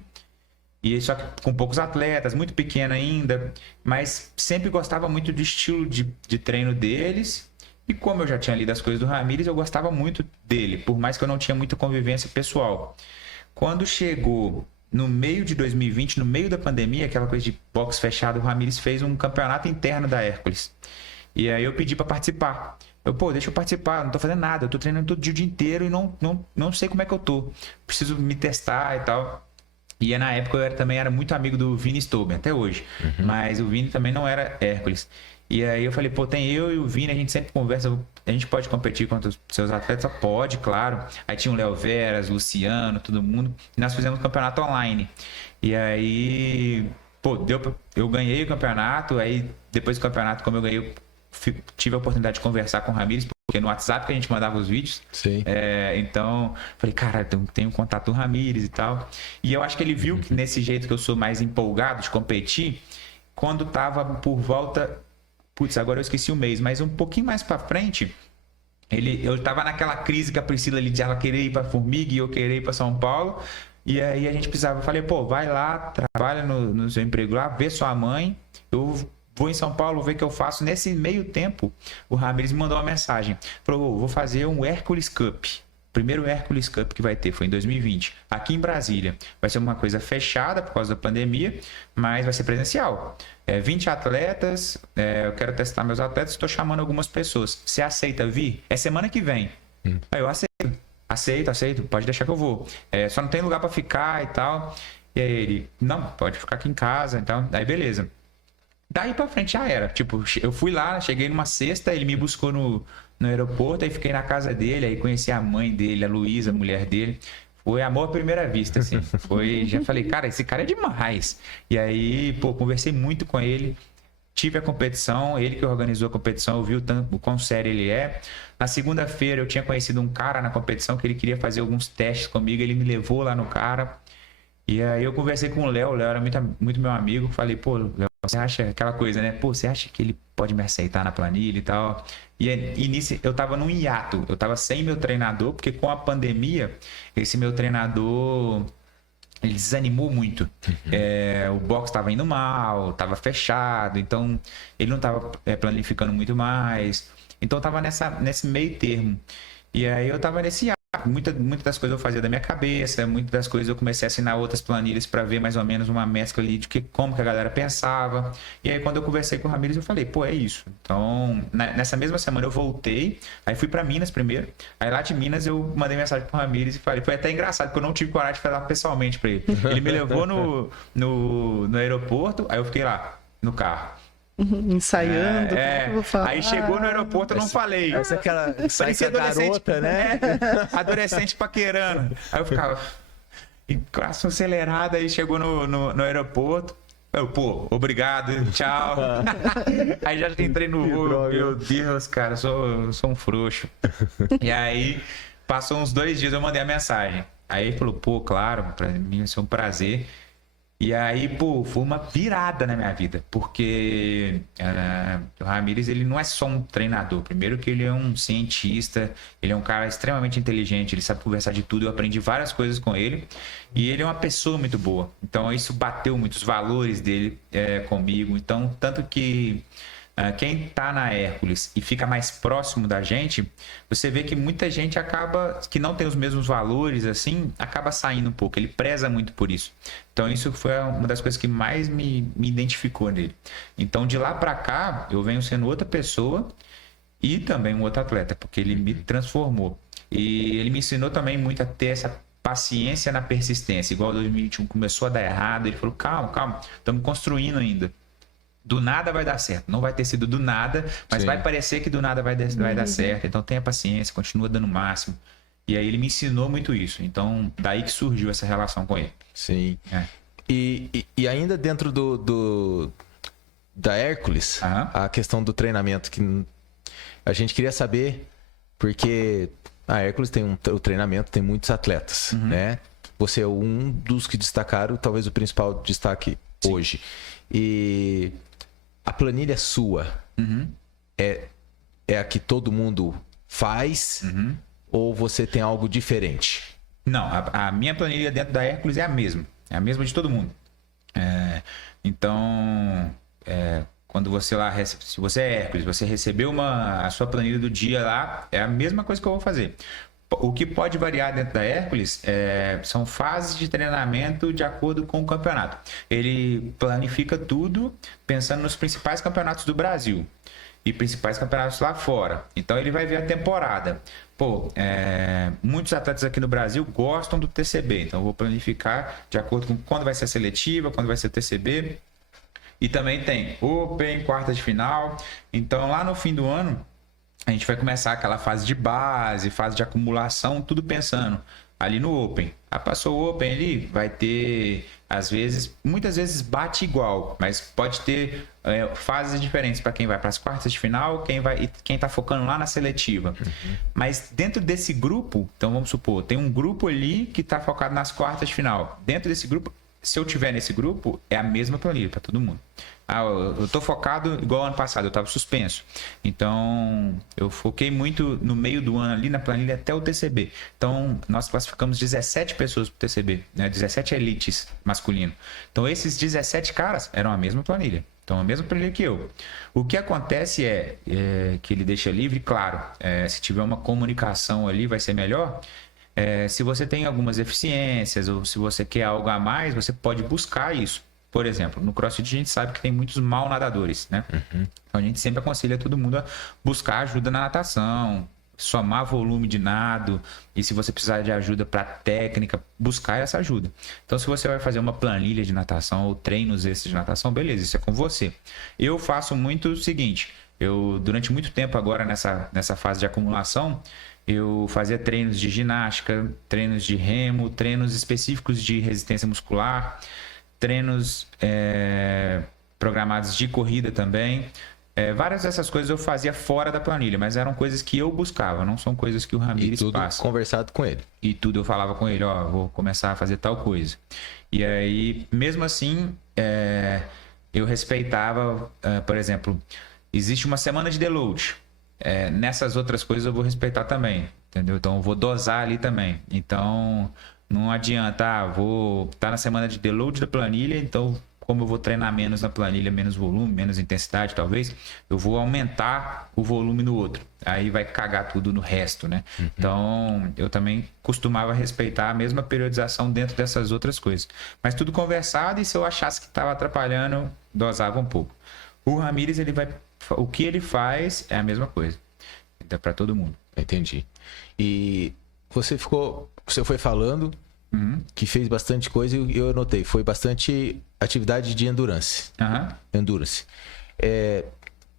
E só que com poucos atletas, muito pequena ainda, mas sempre gostava muito do estilo de treino deles. E como eu já tinha lido as coisas do Ramírez, eu gostava muito dele, por mais que eu não tinha muita convivência pessoal. Quando chegou no meio de 2020, no meio da pandemia, aquela coisa de box fechado, o Ramírez fez um campeonato interno da Hércules. E aí eu pedi para participar. Deixa eu participar, não tô fazendo nada, eu tô treinando todo dia o dia inteiro e não sei como é que eu tô. Preciso me testar e tal. E na época eu também era muito amigo do Vini Stouben, até hoje. Mas o Vini também não era Hércules. E aí eu falei, tem eu e o Vini, a gente sempre conversa, a gente pode competir contra os seus atletas? Pode, claro. Aí tinha o Léo Veras, Luciano, todo mundo. E nós fizemos um campeonato online. E aí, eu ganhei o campeonato. Aí depois do campeonato, como eu ganhei, eu tive a oportunidade de conversar com o Ramírez, porque no WhatsApp que a gente mandava os vídeos. Sim. Então, falei, cara, tenho contato do Ramírez e tal. E eu acho que ele viu que nesse jeito que eu sou mais empolgado de competir, quando tava por volta... agora eu esqueci o mês, mas um pouquinho mais pra frente, eu tava naquela crise que a Priscila ali, ela queria ir pra Formiga e eu queria ir pra São Paulo. E aí a gente precisava, eu falei, vai lá, trabalha no seu emprego lá, vê sua mãe, eu vou em São Paulo, ver o que eu faço. Nesse meio tempo, o Ramírez me mandou uma mensagem. Falou, vou fazer um Hércules Cup. Primeiro Hércules Cup que vai ter, foi em 2020, aqui em Brasília. Vai ser uma coisa fechada por causa da pandemia, mas vai ser presencial. 20 atletas, eu quero testar meus atletas, estou chamando algumas pessoas. Você aceita vir? É semana que vem. Aí eu aceito, pode deixar que eu vou. Só não tem lugar para ficar e tal. E aí ele, não, pode ficar aqui em casa, então, aí beleza. Daí pra frente já era. Eu fui lá, cheguei numa sexta, ele me buscou no aeroporto, aí fiquei na casa dele, aí conheci a mãe dele, a Luísa, a mulher dele. Foi amor à primeira vista, assim. Já falei, cara, esse cara é demais. E aí, conversei muito com ele. Tive a competição, ele que organizou a competição, eu vi o quão sério ele é. Na segunda-feira eu tinha conhecido um cara na competição que ele queria fazer alguns testes comigo, ele me levou lá no cara. E aí eu conversei com o Léo era muito meu amigo. Falei, Léo, você acha aquela coisa, né? Você acha que ele pode me aceitar na planilha e tal? E nisso eu tava num hiato, eu tava sem meu treinador, porque com a pandemia, esse meu treinador, ele desanimou muito. O box tava indo mal, tava fechado, então ele não tava planificando muito mais. Então eu tava nesse meio termo. E aí eu tava nesse hiato. Muitas das coisas eu fazia da minha cabeça, muitas das coisas eu comecei a assinar outras planilhas para ver mais ou menos uma mescla ali de como que a galera pensava. E aí quando eu conversei com o Ramírez eu falei, é isso. Então nessa mesma semana eu voltei, aí fui para Minas primeiro, aí lá de Minas eu mandei mensagem pro Ramírez e falei, foi até engraçado porque eu não tive coragem de falar pessoalmente para ele. Ele me levou no aeroporto, aí eu fiquei lá no carro. Ensaiando, eu vou falar. Aí chegou no aeroporto, eu não falei. Essa é aquela parecia garota, né? Adolescente paquerando. Aí eu ficava em coração acelerado, aí chegou no aeroporto. Eu, obrigado, tchau. Aí já entrei no voo. Meu Deus, cara, sou um frouxo. E aí, passou uns 2 dias, eu mandei a mensagem. Aí ele falou, claro, pra mim vai ser um prazer. E aí, foi uma virada na minha vida, porque o Ramírez, ele não é só um treinador. Primeiro que ele é um cientista, ele é um cara extremamente inteligente, ele sabe conversar de tudo, eu aprendi várias coisas com ele. E ele é uma pessoa muito boa, então isso bateu muito, os valores dele comigo. Então, tanto que quem tá na Hércules e fica mais próximo da gente, você vê que muita gente acaba, que não tem os mesmos valores, assim, acaba saindo um pouco. Ele preza muito por isso. Então, isso foi uma das coisas que mais me identificou nele. Então, de lá para cá, eu venho sendo outra pessoa e também um outro atleta, porque ele me transformou. E ele me ensinou também muito a ter essa paciência na persistência. Igual 2021 começou a dar errado, ele falou, calma, estamos construindo ainda. Do nada vai dar certo. Não vai ter sido do nada, mas vai parecer que do nada vai dar certo. Então tenha paciência, continua dando o máximo. E aí ele me ensinou muito isso. Então daí que surgiu essa relação com ele. Sim. E ainda dentro da Hércules, a questão do treinamento, que a gente queria saber, porque a Hércules tem o treinamento, tem muitos atletas, né? Você é um dos que destacaram, talvez o principal destaque hoje. E a planilha sua é a que todo mundo faz ou você tem algo diferente? Não, a minha planilha dentro da Hércules é a mesma de todo mundo. Então, quando você lá, se você é Hércules, você recebeu a sua planilha do dia lá, é a mesma coisa que eu vou fazer. O que pode variar dentro da Hércules são fases de treinamento de acordo com o campeonato. Ele planifica tudo pensando nos principais campeonatos do Brasil e principais campeonatos lá fora. Então ele vai ver a temporada. Muitos atletas aqui no Brasil gostam do TCB, então eu vou planificar de acordo com quando vai ser a seletiva, quando vai ser o TCB. E também tem Open, quartas de final. Então lá no fim do ano a gente vai começar aquela fase de base, fase de acumulação, tudo pensando ali no Open. Passou o Open ali, vai ter, muitas vezes bate igual, mas pode ter fases diferentes para quem vai para as quartas de final, quem está focando lá na seletiva. Mas dentro desse grupo, então vamos supor, tem um grupo ali que está focado nas quartas de final. Dentro desse grupo, se eu tiver nesse grupo, é a mesma planilha para todo mundo. Eu tô focado igual ano passado, eu estava suspenso. Então, eu foquei muito no meio do ano ali na planilha até o TCB. Então, nós classificamos 17 pessoas para o TCB, né? 17 elites masculino. Então, esses 17 caras eram a mesma planilha. Então, a mesma planilha que eu. O que acontece é que ele deixa livre, claro, se tiver uma comunicação ali vai ser melhor. Se você tem algumas deficiências ou se você quer algo a mais, você pode buscar isso. Por exemplo, no CrossFit a gente sabe que tem muitos mal nadadores, né? Então a gente sempre aconselha todo mundo a buscar ajuda na natação, somar volume de nado, e se você precisar de ajuda para técnica, buscar essa ajuda. Então se você vai fazer uma planilha de natação ou treinos esses de natação, beleza, isso é com você. Eu faço muito o seguinte, durante muito tempo agora nessa fase de acumulação, eu fazia treinos de ginástica, treinos de remo, treinos específicos de resistência muscular, treinos programados de corrida também. Várias dessas coisas eu fazia fora da planilha, mas eram coisas que eu buscava, não são coisas que o Ramires tudo passa. Conversado com ele. E tudo eu falava com ele, vou começar a fazer tal coisa. E aí, mesmo assim, eu respeitava, por exemplo, existe uma semana de deload. Nessas outras coisas eu vou respeitar também, entendeu? Então eu vou dosar ali também. Então não adianta, vou estar na semana de deload da planilha, então como eu vou treinar menos na planilha, menos volume, menos intensidade talvez, eu vou aumentar o volume no outro. Aí vai cagar tudo no resto, né? Então eu também costumava respeitar a mesma periodização dentro dessas outras coisas. Mas tudo conversado, e se eu achasse que estava atrapalhando, dosava um pouco. O Ramires, o que ele faz é a mesma coisa. É para todo mundo. Entendi. E você foi falando que fez bastante coisa e eu anotei. Foi bastante atividade de endurance. Endurance.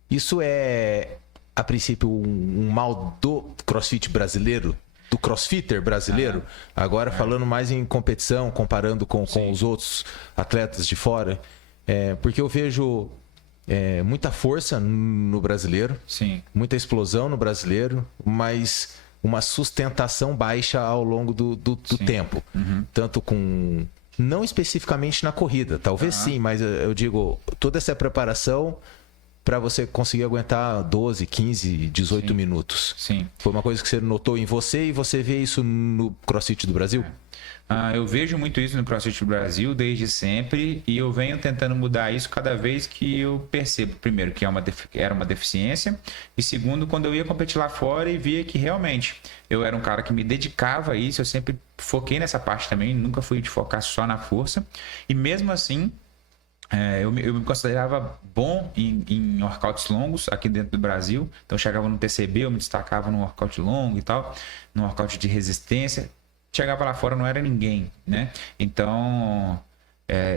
Isso é, a princípio, um mal do CrossFit brasileiro? Do crossfitter brasileiro? Agora falando mais em competição, comparando com os outros atletas de fora. Porque eu vejo muita força no brasileiro, muita explosão no brasileiro, mas uma sustentação baixa ao longo do tempo. Tanto com... Não especificamente na corrida, talvez sim, mas eu digo, toda essa preparação para você conseguir aguentar 12, 15, 18 minutos. Foi uma coisa que você notou em você e você vê isso no CrossFit do Brasil? Eu vejo muito isso no CrossFit do Brasil desde sempre, e eu venho tentando mudar isso cada vez que eu percebo, primeiro, que era uma deficiência, e segundo, quando eu ia competir lá fora e via que realmente eu era um cara que me dedicava a isso, eu sempre foquei nessa parte também, nunca fui de focar só na força, e mesmo assim, eu me considerava bom em workouts longos aqui dentro do Brasil. Então eu chegava no TCB, eu me destacava num workout longo e tal, num workout de resistência. Chegava lá fora, não era ninguém, né? Então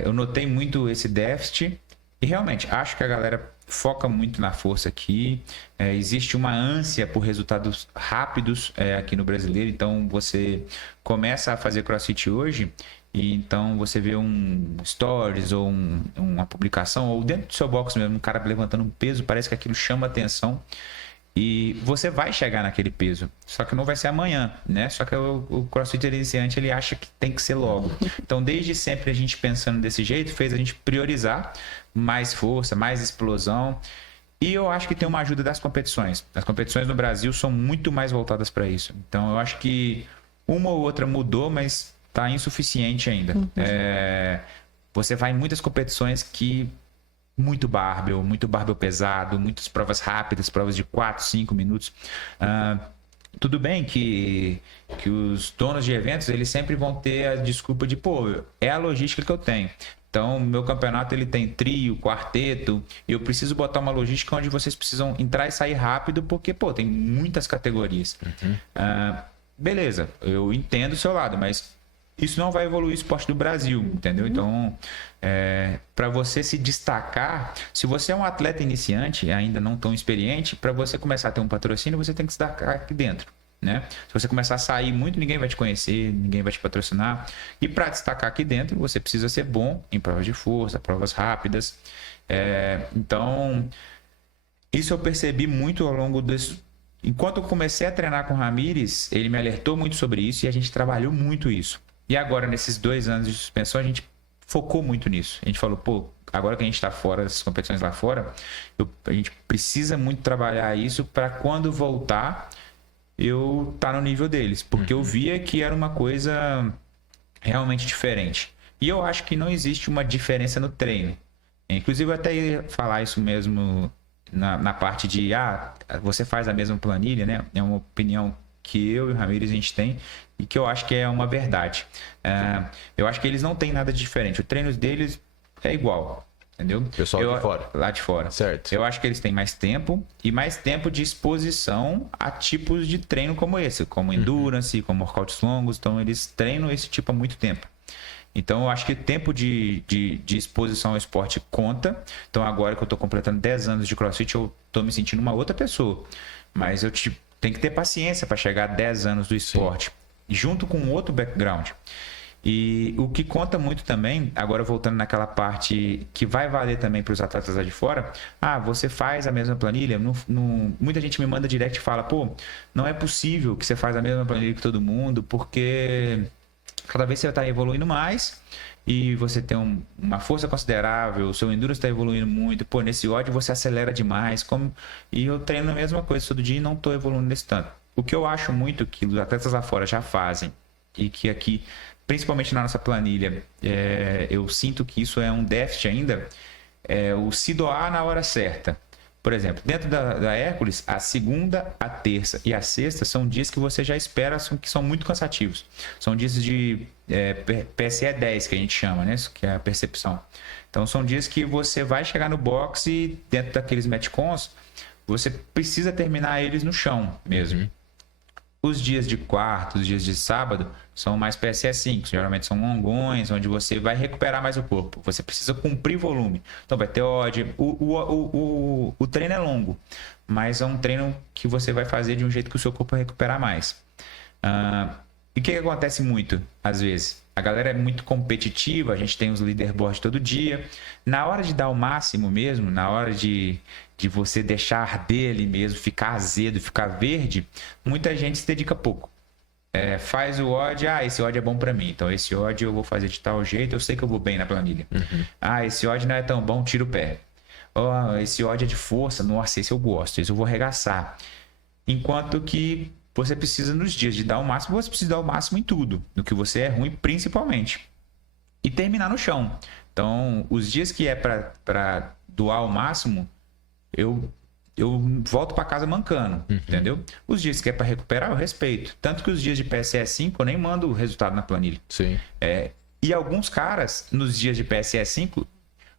eu notei muito esse déficit e realmente acho que a galera foca muito na força aqui. Existe uma ânsia por resultados rápidos aqui no brasileiro. Então você começa a fazer CrossFit hoje e então você vê um stories ou uma publicação, ou dentro do seu box mesmo, um cara levantando um peso, parece que aquilo chama atenção e você vai chegar naquele peso, só que não vai ser amanhã, né? Só que o CrossFit iniciante, ele acha que tem que ser logo. Então desde sempre a gente pensando desse jeito fez a gente priorizar mais força, mais explosão. E eu acho que tem uma ajuda das competições. As competições no Brasil são muito mais voltadas para isso. Então eu acho que uma ou outra mudou, mas está insuficiente ainda. Você vai em muitas competições que muito barbell pesado, muitas provas rápidas, provas de 4, 5 minutos. Tudo bem que os donos de eventos, eles sempre vão ter a desculpa de, pô, é a logística que eu tenho. Então, meu campeonato ele tem trio, quarteto, e eu preciso botar uma logística onde vocês precisam entrar e sair rápido, porque, pô, tem muitas categorias. Beleza, eu entendo o seu lado, mas isso não vai evoluir o esporte do Brasil, entendeu? Então, para você se destacar, se você é um atleta iniciante, ainda não tão experiente, para você começar a ter um patrocínio, você tem que se destacar aqui dentro, né? Se você começar a sair muito, ninguém vai te conhecer, ninguém vai te patrocinar. E para destacar aqui dentro, você precisa ser bom em provas de força, provas rápidas. Então, isso eu percebi muito ao longo desse... Enquanto eu comecei a treinar com o Ramires, ele me alertou muito sobre isso e a gente trabalhou muito isso. E agora, nesses 2 anos de suspensão, a gente focou muito nisso. A gente falou, pô, agora que a gente está fora das competições lá fora, a gente precisa muito trabalhar isso para quando voltar, eu estar no nível deles. Porque eu via que era uma coisa realmente diferente. E eu acho que não existe uma diferença no treino. Inclusive, eu até ia falar isso mesmo na parte de, você faz a mesma planilha, né? É uma opinião que eu e o Ramires a gente tem e que eu acho que é uma verdade. Eu acho que eles não têm nada de diferente. O treino deles é igual, entendeu? Pessoal de fora. Lá de fora. Certo. Eu acho que eles têm mais tempo e mais tempo de exposição a tipos de treino como esse, como endurance, como workouts longos. Então, eles treinam esse tipo há muito tempo. Então, eu acho que o tempo de exposição ao esporte conta. Então, agora que eu estou completando 10 anos de CrossFit, eu estou me sentindo uma outra pessoa. Mas eu tenho que ter paciência para chegar a 10 anos do esporte. Sim. Junto com outro background. E o que conta muito também, agora voltando naquela parte que vai valer também para os atletas lá de fora, você faz a mesma planilha? Muita gente me manda direct e fala, pô, não é possível que você faz a mesma planilha que todo mundo, porque cada vez você está evoluindo mais e você tem uma força considerável, o seu endurance está evoluindo muito, pô, nesse ódio você acelera demais, e eu treino a mesma coisa todo dia e não estou evoluindo nesse tanto. O que eu acho muito que os atletas lá fora já fazem e que aqui, principalmente na nossa planilha, eu sinto que isso é um déficit ainda, é o se doar na hora certa. Por exemplo, dentro da Hércules, a segunda, a terça e a sexta são dias que você já espera que são muito cansativos. São dias de PSE 10, que a gente chama, né? Que é a percepção. Então, são dias que você vai chegar no box e dentro daqueles metcons, você precisa terminar eles no chão mesmo. Os dias de quarta, os dias de sábado, são mais PSE 5. Geralmente são longões, onde você vai recuperar mais o corpo. Você precisa cumprir volume. Então vai ter ódio. O treino é longo, mas é um treino que você vai fazer de um jeito que o seu corpo vai recuperar mais. E o que acontece muito, às vezes? A galera é muito competitiva, a gente tem os leaderboards todo dia. Na hora de dar o máximo mesmo, na hora de você deixar arder ali mesmo, ficar azedo, ficar verde, muita gente se dedica pouco. Faz o odd, esse odd é bom para mim, então esse odd eu vou fazer de tal jeito, eu sei que eu vou bem na planilha. Esse odd não é tão bom, tira o pé. Esse odd é de força, nossa, esse eu gosto, esse eu vou arregaçar. Enquanto que você precisa, nos dias de dar o máximo, você precisa dar o máximo em tudo, no que você é ruim principalmente. E terminar no chão. Então, os dias que é para doar o máximo, eu volto para casa mancando, entendeu? Os dias que é para recuperar, eu respeito. Tanto que os dias de PSE 5, eu nem mando o resultado na planilha. Sim. E alguns caras, nos dias de PSE 5,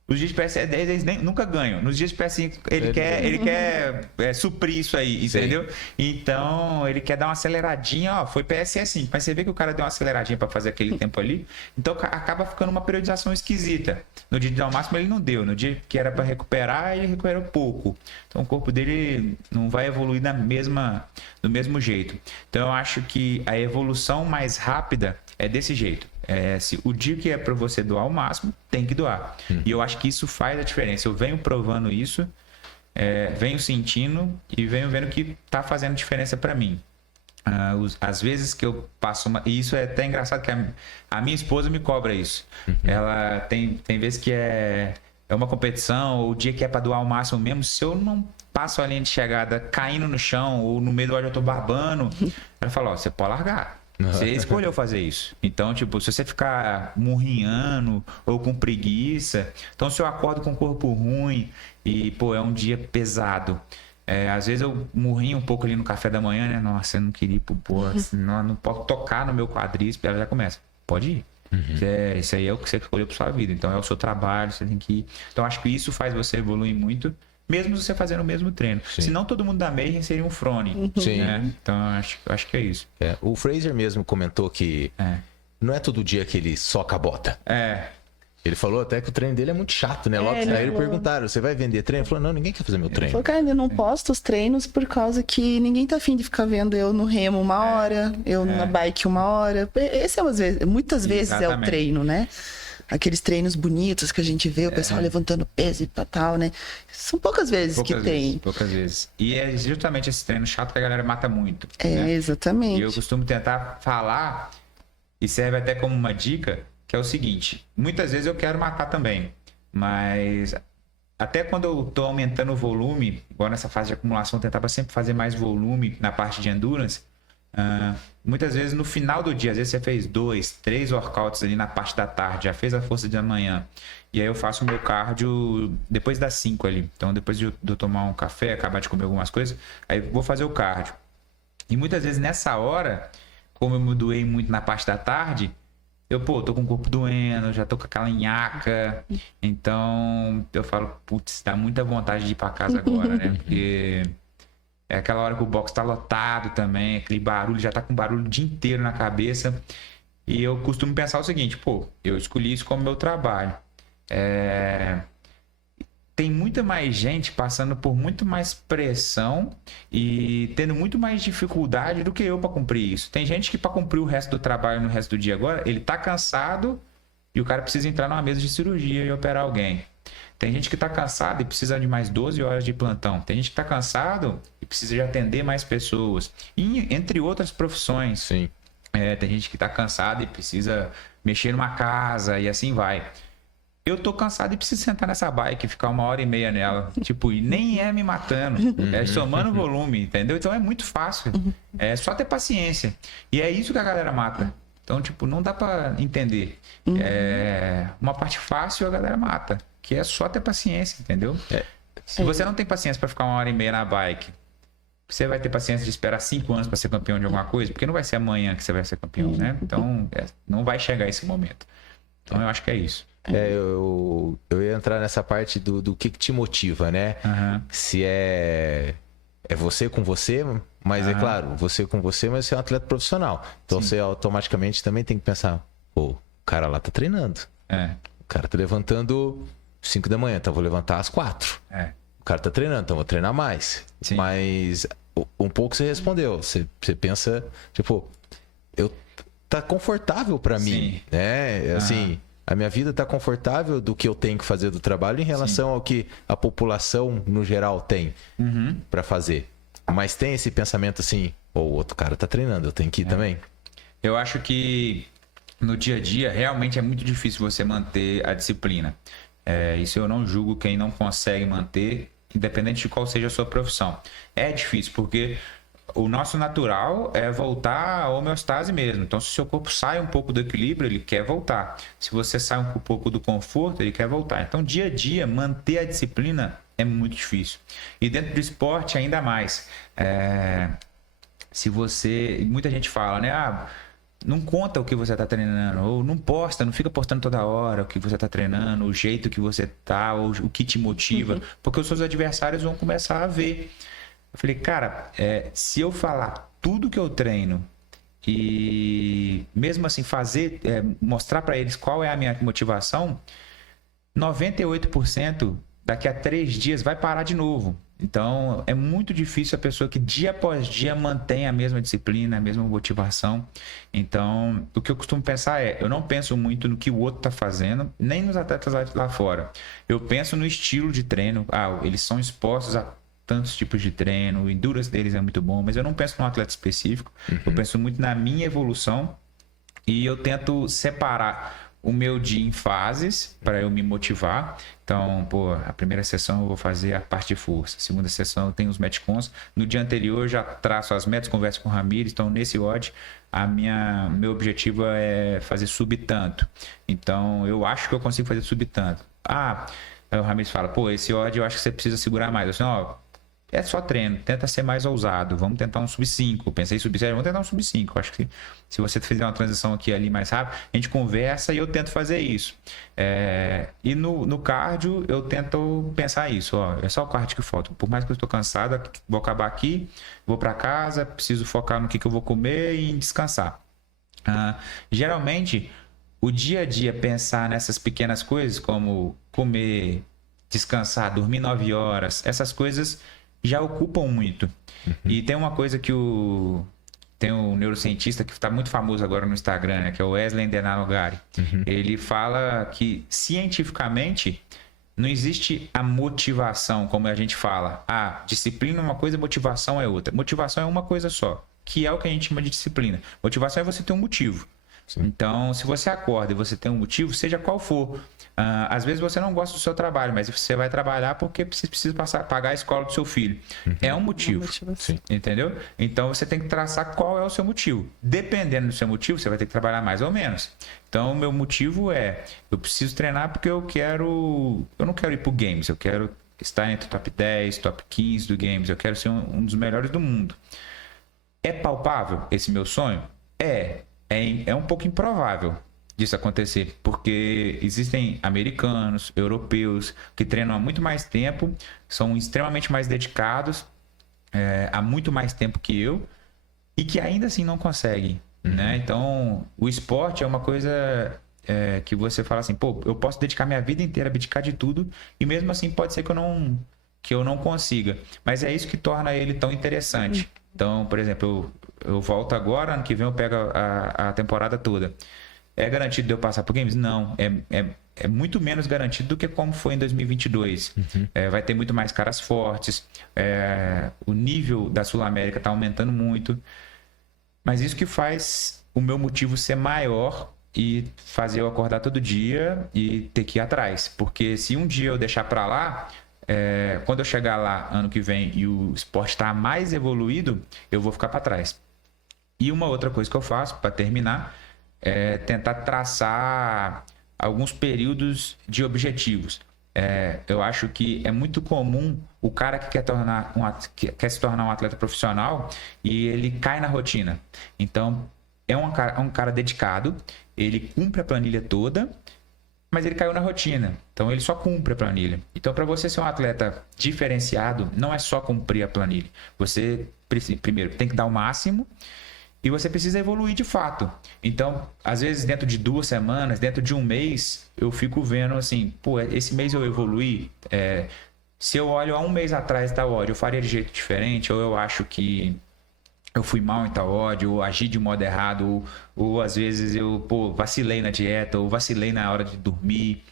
os dias de PSE 10, eles nunca ganham. Nos dias de PSE 5, ele quer suprir isso aí, entendeu? Sim. Então, ele quer dar uma aceleradinha, foi PSE 5, mas você vê que o cara deu uma aceleradinha para fazer aquele tempo ali, então acaba ficando uma periodização esquisita. No dia de dar o máximo, ele não deu. No dia que era para recuperar, ele recuperou pouco. Então, o corpo dele não vai evoluir do mesmo jeito. Então, eu acho que a evolução mais rápida é desse jeito. Se o dia que é para você doar o máximo, tem que doar. E eu acho que isso faz a diferença. Eu venho provando isso, venho sentindo e venho vendo que está fazendo diferença para mim. Às vezes que eu passo e isso é até engraçado que a minha esposa me cobra isso. Ela tem vezes que é uma competição, ou o dia que é para doar o máximo mesmo, se eu não passo a linha de chegada caindo no chão, ou no meio do ódio eu tô barbando, ela fala, você pode largar. Você escolheu fazer isso. Então, tipo, se você ficar murrinhando ou com preguiça, então se eu acordo com o corpo ruim e, pô, é um dia pesado. Às vezes eu murrinho um pouco ali no café da manhã, né? Nossa, eu não queria ir pro não posso tocar no meu quadríceps. Ela já começa. Pode ir. Isso aí é o que você escolheu pra sua vida. Então é o seu trabalho, você tem que ir. Então acho que isso faz você evoluir muito, mesmo você fazendo o mesmo treino. Sim. Senão todo mundo da Mayhem seria um frone. Sim. Né? Então acho que é isso. O Fraser mesmo comentou que não é todo dia que ele soca a bota. Ele falou até que o treino dele é muito chato, né? Logo aí ele perguntaram, você vai vender treino? Ele falou, não, ninguém quer fazer meu treino. Ele falou, cara, eu não posto os treinos por causa que ninguém tá afim de ficar vendo eu no remo 1 hora, eu na bike 1 hora. Esse é muitas vezes é o treino, né? Aqueles treinos bonitos que a gente vê, o pessoal levantando peso e tal, né? São poucas vezes que tem. Poucas vezes. E é justamente esse treino chato que a galera mata muito. Né? Exatamente. E eu costumo tentar falar, e serve até como uma dica, que é o seguinte, muitas vezes eu quero matar também, mas até quando eu tô aumentando o volume, igual nessa fase de acumulação, eu tentava sempre fazer mais volume na parte de endurance, muitas vezes no final do dia, às vezes você fez 2, 3 workouts ali na parte da tarde, já fez a força da manhã, e aí eu faço o meu cardio depois das 5 ali, então depois de eu tomar um café, acabar de comer algumas coisas, aí eu vou fazer o cardio. E muitas vezes nessa hora, como eu me doei muito na parte da tarde, eu, tô com o corpo doendo, já tô com aquela nhaca. Então, eu falo, putz, dá muita vontade de ir pra casa agora, né? Porque é aquela hora que o box tá lotado também, aquele barulho, já tá com barulho o dia inteiro na cabeça. E eu costumo pensar o seguinte, eu escolhi isso como meu trabalho. Tem muita mais gente passando por muito mais pressão e tendo muito mais dificuldade do que eu para cumprir isso. Tem gente que para cumprir o resto do trabalho no resto do dia agora, ele tá cansado e o cara precisa entrar numa mesa de cirurgia e operar alguém. Tem gente que tá cansado e precisa de mais 12 horas de plantão. Tem gente que tá cansado e precisa de atender mais pessoas. E, entre outras profissões. Sim. Tem gente que tá cansado e precisa mexer numa casa e assim vai. Eu tô cansado e preciso sentar nessa bike e ficar 1h30 nela. Tipo, e nem é me matando. Somando volume, entendeu? Então é muito fácil. É só ter paciência. E é isso que a galera mata. Então, tipo, não dá pra entender. Uma parte fácil a galera mata. Que é só ter paciência, entendeu? Se você não tem paciência pra ficar 1h30 na bike, você vai ter paciência de esperar 5 anos pra ser campeão de alguma coisa? Porque não vai ser amanhã que você vai ser campeão, né? Então, não vai chegar esse momento. Então, eu acho que é isso. Eu ia entrar nessa parte do que te motiva, né? Se é você com você, mas é claro, você com você, mas você é um atleta profissional. Então você automaticamente também tem que pensar, o cara lá tá treinando. O cara tá levantando 5 da manhã, então eu vou levantar às 4. O cara tá treinando, então eu vou treinar mais. Sim. Mas um pouco você respondeu. Você pensa, tipo, tá confortável para mim, né? Assim, a minha vida tá confortável do que eu tenho que fazer do trabalho em relação ao que a população no geral tem para fazer. Mas tem esse pensamento assim, o outro cara tá treinando, eu tenho que ir também. Eu acho que no dia a dia realmente é muito difícil você manter a disciplina. Isso eu não julgo quem não consegue manter, independente de qual seja a sua profissão. É difícil, porque o nosso natural é voltar à homeostase mesmo. Então, se o seu corpo sai um pouco do equilíbrio, ele quer voltar. Se você sai um pouco do conforto, ele quer voltar. Então, dia a dia, manter a disciplina é muito difícil. E dentro do esporte, ainda mais. Se você... Muita gente fala, né? Não conta o que você está treinando, ou não posta, não fica postando toda hora o que você está treinando, o jeito que você tá, ou o que te motiva, porque os seus adversários vão começar a ver. Eu falei, cara, se eu falar tudo que eu treino e mesmo assim mostrar para eles qual é a minha motivação, 98% daqui a 3 dias vai parar de novo. Então, é muito difícil a pessoa que dia após dia mantém a mesma disciplina, a mesma motivação. Então, o que eu costumo pensar eu não penso muito no que o outro está fazendo, nem nos atletas lá fora. Eu penso no estilo de treino. Eles são expostos a tantos tipos de treino, o endurance deles é muito bom, mas eu não penso num atleta específico. Eu penso muito na minha evolução e eu tento separar o meu dia em fases para eu me motivar. Então, a primeira sessão eu vou fazer a parte de força. A segunda sessão eu tenho os metcons. No dia anterior eu já traço as metas, converso com o Ramires. Então, nesse WOD, meu objetivo é fazer sub tanto. Então, eu acho que eu consigo fazer sub tanto. Aí o Ramires fala, esse WOD eu acho que você precisa segurar mais. Eu assim, é só treino, tenta ser mais ousado, vamos tentar um sub 5. Pensei em sub 7, vamos tentar um sub 5. Acho que se você fizer uma transição aqui ali mais rápido, a gente conversa e eu tento fazer isso. E no cardio, eu tento pensar isso, é só o cardio que falta. Por mais que eu estou cansado, vou acabar aqui, vou para casa, preciso focar no que eu vou comer e descansar. Geralmente, o dia a dia, pensar nessas pequenas coisas, como comer, descansar, dormir 9 horas, essas coisas já ocupam muito. E tem uma coisa que tem um neurocientista que está muito famoso agora no Instagram, né, que é o Wesley Denarogari. Ele fala que, cientificamente, não existe a motivação, como a gente fala. Disciplina é uma coisa, motivação é outra. Motivação é uma coisa só, que é o que a gente chama de disciplina. Motivação é você ter um motivo. Sim. Então, se você acorda e você tem um motivo, seja qual for, às vezes você não gosta do seu trabalho, mas você vai trabalhar porque você precisa pagar a escola do seu filho. É um motivo, entendeu? Então, você tem que traçar qual é o seu motivo. Dependendo do seu motivo, você vai ter que trabalhar mais ou menos. Então, o meu motivo eu preciso treinar porque eu não quero ir pro games, eu quero estar entre o top 10, top 15 do games, eu quero ser um dos melhores do mundo. É palpável esse meu sonho? É um pouco improvável disso acontecer, porque existem americanos, europeus, que treinam há muito mais tempo, são extremamente mais dedicados, há muito mais tempo que eu, e que ainda assim não conseguem. Né? Então, o esporte é uma coisa que você fala assim, eu posso dedicar minha vida inteira, abdicar de tudo, e mesmo assim pode ser que eu não consiga. Mas é isso que torna ele tão interessante. Então, por exemplo, eu volto agora, ano que vem eu pego a temporada toda. É garantido de eu passar por games? Não. É muito menos garantido do que como foi em 2022. Vai ter muito mais caras fortes. O nível da Sul-América está aumentando muito. Mas isso que faz o meu motivo ser maior e fazer eu acordar todo dia e ter que ir atrás. Porque se um dia eu deixar para lá... quando eu chegar lá ano que vem e o esporte está mais evoluído, eu vou ficar para trás. E uma outra coisa que eu faço para terminar é tentar traçar alguns períodos de objetivos. Eu acho que é muito comum o cara que quer se tornar um atleta profissional e ele cai na rotina. Então é um cara dedicado, ele cumpre a planilha toda, mas ele caiu na rotina, então ele só cumpre a planilha. Então, para você ser um atleta diferenciado, não é só cumprir a planilha. Você, primeiro, tem que dar o máximo e você precisa evoluir de fato. Então, às vezes, dentro de 2 semanas, dentro de um mês, eu fico vendo assim, esse mês eu evoluí. Se eu olho há um mês atrás da WOD, eu faria de jeito diferente, ou eu acho que eu fui mal em tal WOD, ou agi de modo errado, ou às vezes eu vacilei na dieta, ou vacilei na hora de dormir.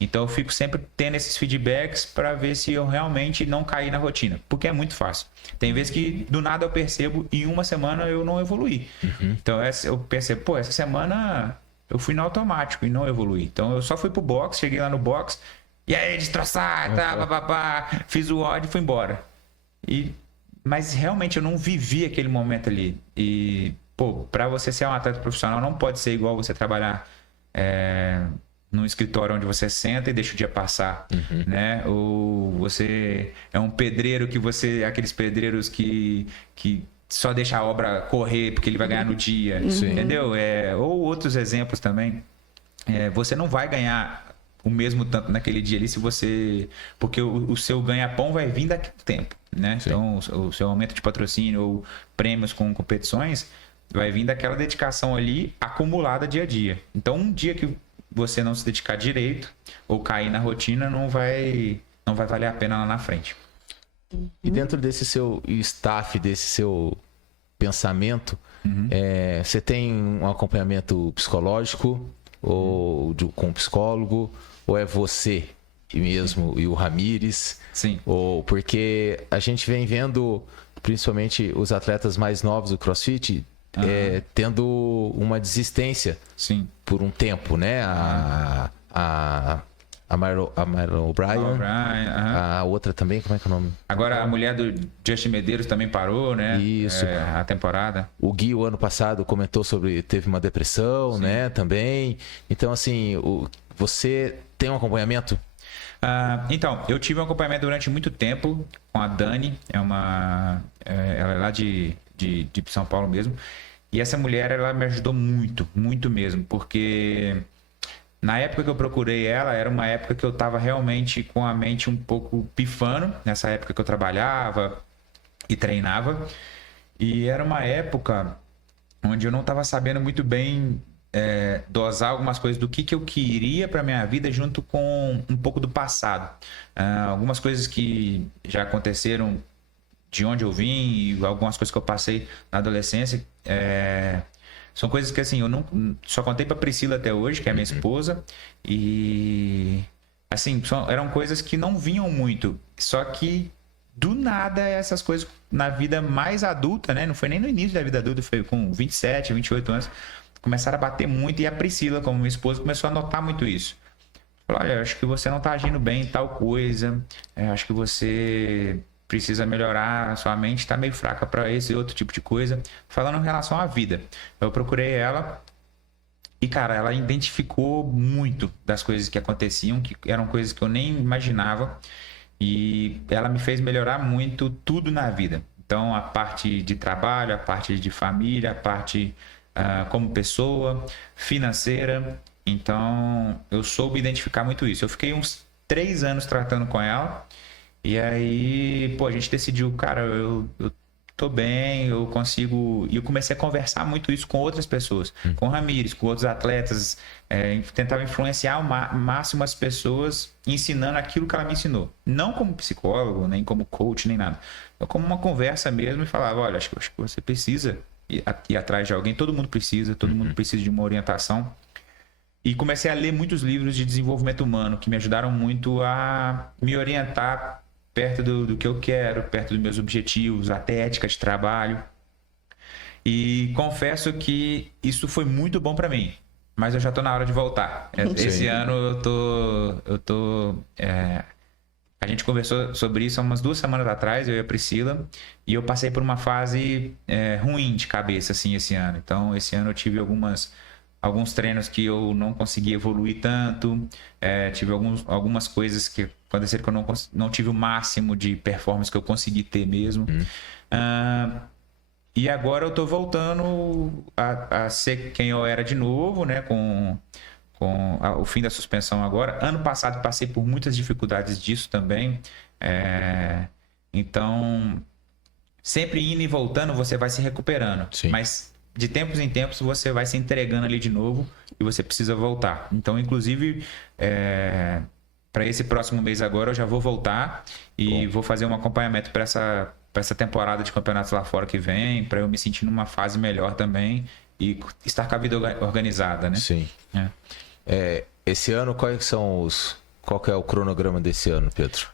Então eu fico sempre tendo esses feedbacks para ver se eu realmente não caí na rotina, porque é muito fácil. Tem vezes que do nada eu percebo e em uma semana eu não evoluí. Então eu percebo, essa semana eu fui no automático e não evoluí. Então eu só fui pro box, cheguei lá no box, e aí destroçar, fiz o WOD e fui embora. Mas realmente eu não vivi aquele momento ali. E, para você ser um atleta profissional, não pode ser igual você trabalhar num escritório onde você senta e deixa o dia passar, né? Ou você é um pedreiro aqueles pedreiros que só deixa a obra correr porque ele vai ganhar no dia, entendeu? Ou outros exemplos também. Você não vai ganhar o mesmo tanto naquele dia ali porque o seu ganha-pão vai vir daqui a tempo, né? Sim. Então o seu aumento de patrocínio ou prêmios com competições vai vir daquela dedicação ali acumulada dia a dia. Então um dia que você não se dedicar direito ou cair na rotina não vai valer a pena lá na frente. E dentro desse seu staff, desse seu pensamento, você tem um acompanhamento psicológico ou com um psicólogo? Ou é você mesmo e o Ramires? Sim. Ou porque a gente vem vendo, principalmente os atletas mais novos do CrossFit, tendo uma desistência por um tempo, né? A Marlon O'Brien, a outra também, como é que é o nome? Agora a mulher do Justin Medeiros também parou, né? Isso. A temporada. O Gui, o ano passado, comentou teve uma depressão, né? Também. Então, assim, você tem um acompanhamento? Então, eu tive um acompanhamento durante muito tempo com a Dani, ela é lá de São Paulo mesmo. E essa mulher, ela me ajudou muito, muito mesmo, porque na época que eu procurei ela, era uma época que eu estava realmente com a mente um pouco pifando, nessa época que eu trabalhava e treinava. E era uma época onde eu não estava sabendo muito bem dosar algumas coisas do que eu queria para minha vida junto com um pouco do passado. Algumas coisas que já aconteceram de onde eu vim e algumas coisas que eu passei na adolescência, são coisas que assim, eu não só contei pra Priscila até hoje, que é minha esposa, e assim, eram coisas que não vinham muito, só que do nada essas coisas na vida mais adulta, né? Não foi nem no início da vida adulta, foi com 27, 28 anos, começaram a bater muito, e a Priscila, como minha esposa, começou a notar muito isso. Falou, olha, acho que você não tá agindo bem em tal coisa, acho que você precisa melhorar, sua mente está meio fraca para esse outro tipo de coisa. Falando em relação à vida, eu procurei ela e, cara, ela identificou muito das coisas que aconteciam, que eram coisas que eu nem imaginava, e ela me fez melhorar muito tudo na vida. Então, a parte de trabalho, a parte de família, a parte como pessoa, financeira. Então, eu soube identificar muito isso. Eu fiquei uns 3 anos tratando com ela. E aí, a gente decidiu, cara, eu tô bem, eu consigo... E eu comecei a conversar muito isso com outras pessoas, com o Ramires, com outros atletas, tentava influenciar ao máximo as pessoas, ensinando aquilo que ela me ensinou. Não como psicólogo, nem como coach, nem nada. Eu como uma conversa mesmo, e falava, olha, acho que você precisa ir atrás de alguém, todo mundo precisa de uma orientação. E comecei a ler muitos livros de desenvolvimento humano, que me ajudaram muito a me orientar perto do que eu quero, perto dos meus objetivos, até ética de trabalho. E confesso que isso foi muito bom para mim, mas eu já tô na hora de voltar. Esse ano a gente conversou sobre isso há umas 2 semanas atrás, eu e a Priscila, e eu passei por uma fase ruim de cabeça, assim, esse ano. Então, esse ano eu tive alguns treinos que eu não consegui evoluir tanto, tive algumas coisas que aconteceram que eu não tive o máximo de performance que eu consegui ter mesmo. E agora eu tô voltando a ser quem eu era de novo, né? Com o fim da suspensão agora. Ano passado passei por muitas dificuldades disso também. Então, sempre indo e voltando, você vai se recuperando. Sim. Mas de tempos em tempos você vai se entregando ali de novo e você precisa voltar. Então, inclusive, para esse próximo mês agora eu já vou voltar e vou fazer um acompanhamento para essa temporada de campeonatos lá fora que vem, para eu me sentir numa fase melhor também e estar com a vida organizada, né? Sim. Esse ano, qual que é o cronograma desse ano, Pedro?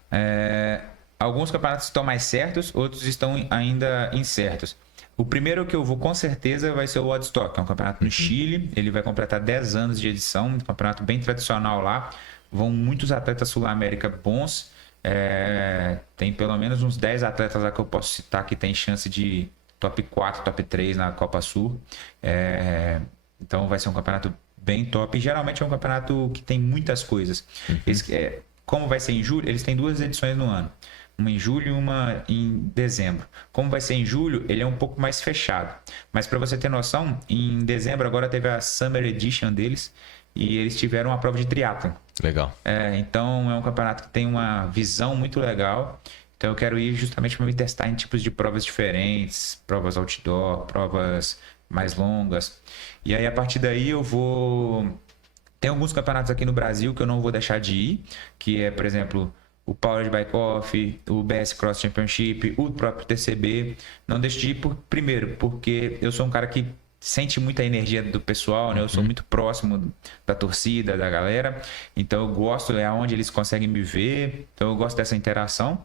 Alguns campeonatos estão mais certos, outros estão ainda incertos. O primeiro que eu vou com certeza vai ser o Woodstock, que é um campeonato no Chile. Ele vai completar 10 anos de edição, um campeonato bem tradicional lá. Vão muitos atletas sul-américa bons. Tem pelo menos uns 10 atletas lá que eu posso citar que tem chance de top 4, top 3 na Copa Sul. Então vai ser um campeonato bem top. E geralmente é um campeonato que tem muitas coisas. Como vai ser em julho, eles têm 2 edições no ano. Uma em julho e uma em dezembro. Como vai ser em julho, ele é um pouco mais fechado. Mas para você ter noção, em dezembro agora teve a Summer Edition deles e eles tiveram uma prova de triatlon. Legal. Então é um campeonato que tem uma visão muito legal. Então eu quero ir justamente para me testar em tipos de provas diferentes, provas outdoor, provas mais longas. E aí a partir daí eu vou... Tem alguns campeonatos aqui no Brasil que eu não vou deixar de ir, que é, por exemplo, o Power Bike Off, o BS Cross Championship, o próprio TCB. Não deixo de ir primeiro, porque eu sou um cara que sente muita energia do pessoal, né? Eu sou muito próximo da torcida, da galera. Então eu gosto, é onde eles conseguem me ver. Então eu gosto dessa interação.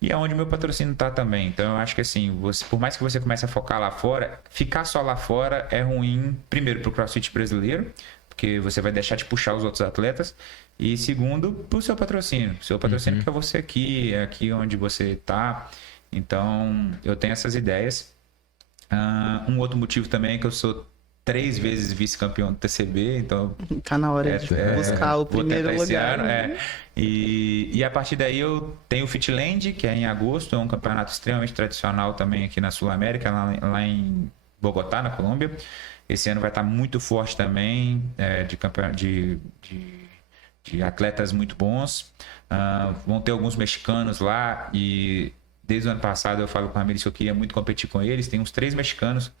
e é onde o meu patrocínio tá também. Então eu acho que assim, por mais que você comece a focar lá fora, ficar só lá fora é ruim, primeiro pro CrossFit brasileiro, porque você vai deixar de puxar os outros atletas, e segundo, pro seu patrocínio. Seu patrocínio para você aqui onde você tá. Então eu tenho essas ideias. Um outro motivo também é que eu sou 3 vezes vice-campeão do TCB, então... Tá na hora de buscar o primeiro lugar. Ano, E a partir daí eu tenho o Fitland, que é em agosto, é um campeonato extremamente tradicional também aqui na Sul-América, lá em Bogotá, na Colômbia. Esse ano vai estar muito forte também, de atletas muito bons. Vão ter alguns mexicanos lá e... Desde o ano passado eu falo com o Ramires que eu queria muito competir com eles. Tem uns 3 mexicanos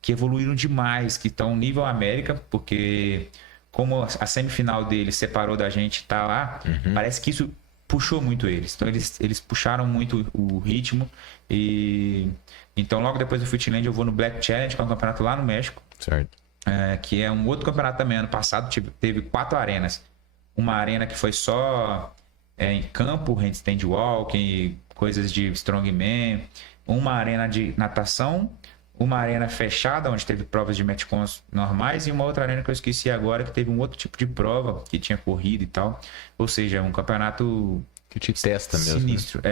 que evoluíram demais, que estão nível América, porque como a semifinal deles separou da gente tá lá, parece que isso puxou muito eles. Então eles puxaram muito o ritmo. E então logo depois do Fitland eu vou no Black Challenge, que é um campeonato lá no México. Certo. Que é um outro campeonato também. Ano passado teve 4 arenas. Uma arena que foi só em campo, handstand walking, coisas de strongman, uma arena de natação, uma arena fechada, onde teve provas de metcons normais, e uma outra arena que eu esqueci agora, que teve um outro tipo de prova, que tinha corrida e tal. Ou seja, um campeonato que te testa mesmo. Sinistro.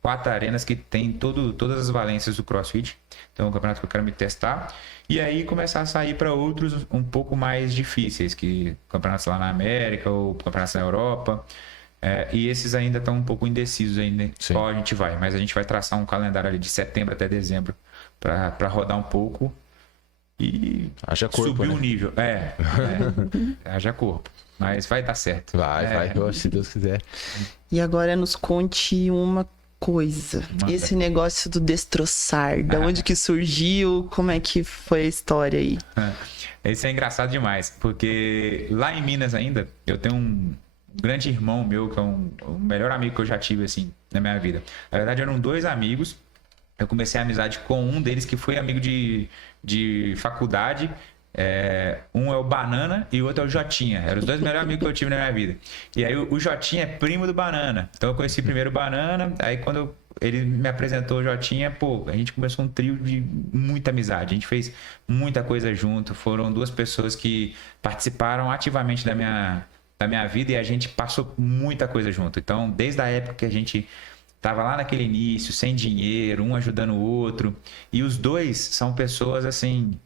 4 arenas que tem todas as valências do CrossFit. Então é um campeonato que eu quero me testar. E aí começar a sair para outros um pouco mais difíceis, que campeonatos lá na América ou campeonatos na Europa. E esses ainda estão um pouco indecisos ainda qual a gente vai, mas a gente vai traçar um calendário ali de setembro até dezembro para rodar um pouco e subir o nível. Haja corpo, mas vai dar certo. Vai, se Deus quiser. E agora nos conte uma coisa. Manda. Esse negócio do destroçar, de onde que surgiu, como é que foi a história aí? Isso é engraçado demais, porque lá em Minas ainda, eu tenho um grande irmão meu, que é o melhor amigo que eu já tive, assim, na minha vida. Na verdade, eram 2 amigos. Eu comecei a amizade com um deles, que foi amigo de faculdade. Um é o Banana e o outro é o Jotinha. Eram os 2 melhores amigos que eu tive na minha vida. E aí, o Jotinha é primo do Banana. Então, eu conheci primeiro o Banana. Aí, quando ele me apresentou o Jotinha, a gente começou um trio de muita amizade. A gente fez muita coisa junto. Foram 2 pessoas que participaram ativamente da minha vida e a gente passou muita coisa junto. Então, desde a época que a gente tava lá naquele início, sem dinheiro, um ajudando o outro, e os 2 são pessoas, assim,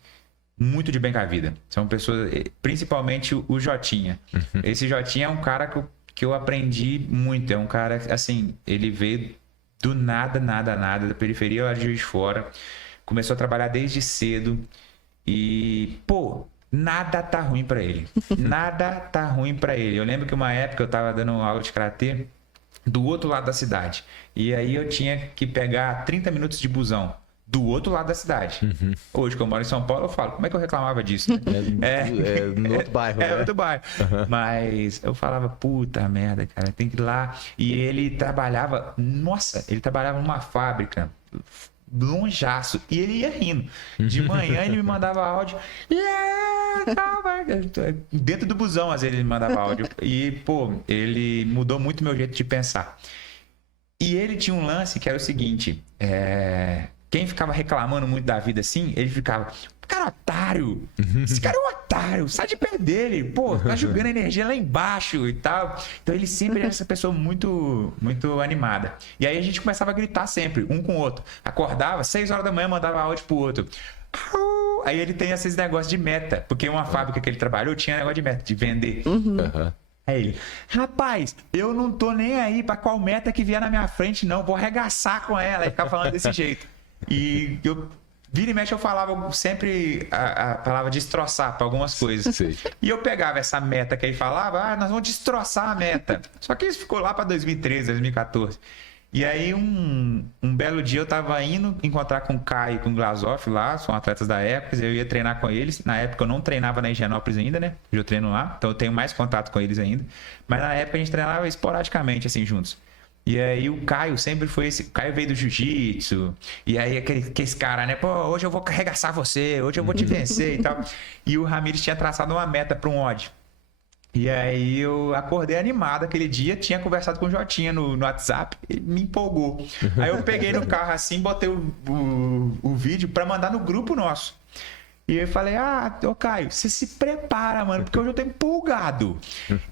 muito de bem com a vida. São pessoas, principalmente o Jotinha. Esse Jotinha é um cara que eu aprendi muito. É um cara, assim, ele veio do nada, da periferia lá de Juiz de Fora. Começou a trabalhar desde cedo e, nada tá ruim pra ele. Nada tá ruim pra ele. Eu lembro que uma época eu tava dando aula de karatê do outro lado da cidade. E aí eu tinha que pegar 30 minutos de busão do outro lado da cidade. Hoje, que eu moro em São Paulo, eu falo, como é que eu reclamava disso? Né? No outro bairro. Outro bairro. Mas eu falava, puta merda, cara, tem que ir lá. E ele trabalhava, ele trabalhava numa fábrica longeaço, e ele ia rindo. De manhã ele me mandava áudio. Dentro do busão, às vezes ele me mandava áudio. E, ele mudou muito meu jeito de pensar. E ele tinha um lance que era o seguinte: quem ficava reclamando muito da vida assim, ele ficava, cara, otário, esse cara é um otário, sai de perto dele, tá jogando energia lá embaixo e tal. Então ele sempre era essa pessoa muito, muito animada. E aí a gente começava a gritar sempre, um com o outro. Acordava, 6 horas da manhã, mandava áudio pro outro. Aí ele tem esses negócios de meta, porque uma fábrica que ele trabalhou tinha negócio de meta, de vender. Aí ele, rapaz, eu não tô nem aí pra qual meta que vier na minha frente, não, vou arregaçar com ela. E ficava falando desse jeito. E vira e mexe eu falava sempre a palavra destroçar para algumas coisas. Sim. E eu pegava essa meta que ele falava, nós vamos destroçar a meta. Só que isso ficou lá para 2013, 2014. E aí um belo dia eu tava indo encontrar com o Caio e com o Glazoff lá, são atletas da época, eu ia treinar com eles. Na época eu não treinava na Higienópolis ainda, né? Eu treino lá, então eu tenho mais contato com eles ainda. Mas na época a gente treinava esporadicamente, assim, juntos. E aí o Caio sempre foi esse... O Caio veio do jiu-jitsu. E aí esse cara, né? Hoje eu vou arregaçar você. Hoje eu vou te vencer e tal. E o Ramires tinha traçado uma meta para um odd. E aí eu acordei animado aquele dia, tinha conversado com o Jotinha no WhatsApp, ele me empolgou. Aí eu peguei no carro assim, botei o vídeo pra mandar no grupo nosso. E eu falei, ô Caio, você se prepara, mano, porque hoje eu tô empolgado.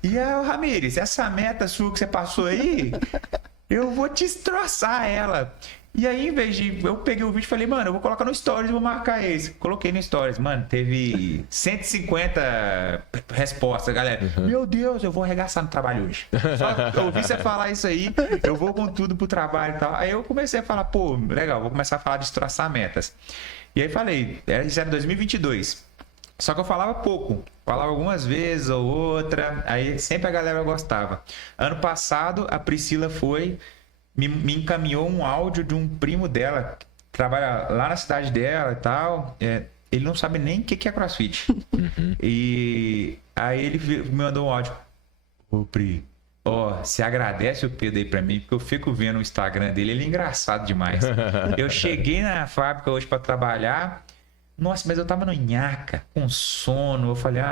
E aí, Ramires, essa meta sua que você passou aí, eu vou te destroçar ela. E aí, em vez de... Eu peguei o vídeo e falei, mano, eu vou colocar no Stories, vou marcar esse. Coloquei no Stories. Mano, teve 150 respostas, galera. Meu Deus, eu vou arregaçar no trabalho hoje. Só ouvi você falar isso aí, eu vou com tudo pro trabalho e tal. Aí eu comecei a falar, pô, legal, vou começar a falar de destroçar metas. E aí falei, isso era 2022. Só que eu falava pouco. Falava algumas vezes ou outra. Aí sempre a galera gostava. Ano passado, a Priscila foi... Me encaminhou um áudio de um primo dela, que trabalha lá na cidade dela e tal. Ele não sabe nem o que é CrossFit. E aí ele me mandou um áudio. Ô, Pri, você agradece o Pedro aí pra mim, porque eu fico vendo o Instagram dele, ele é engraçado demais. Eu cheguei na fábrica hoje pra trabalhar. Nossa, mas eu tava no nhaca, com sono. Eu falei,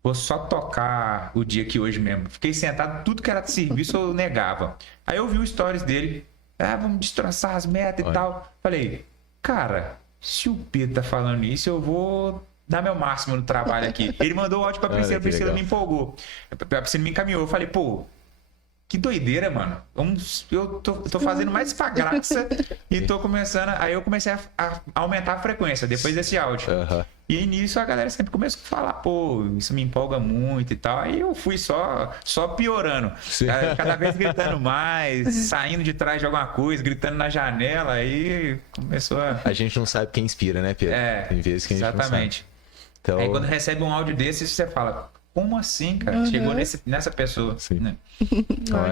vou só tocar o dia aqui hoje mesmo. Fiquei sentado, tudo que era de serviço eu negava. Aí eu vi o stories dele. Vamos destroçar as metas e tal. Falei, cara, se o Pedro tá falando isso, eu vou dar meu máximo no trabalho aqui. Ele mandou o áudio pra Priscila, a Priscila me empolgou. A Priscila me encaminhou. Eu falei, pô, que doideira, mano. Eu tô fazendo mais pra graça e tô começando... Aí eu comecei a aumentar a frequência depois desse áudio. E aí nisso a galera sempre começou a falar, pô, isso me empolga muito e tal. Aí eu fui só piorando. Cada vez gritando mais, saindo de trás de alguma coisa, gritando na janela, aí começou a... A gente não sabe quem inspira, né, Pedro? Tem vezes que a gente exatamente. Não sabe. Então... Aí quando recebe um áudio desse, você fala... Como assim, cara? Chegou nessa pessoa. Né?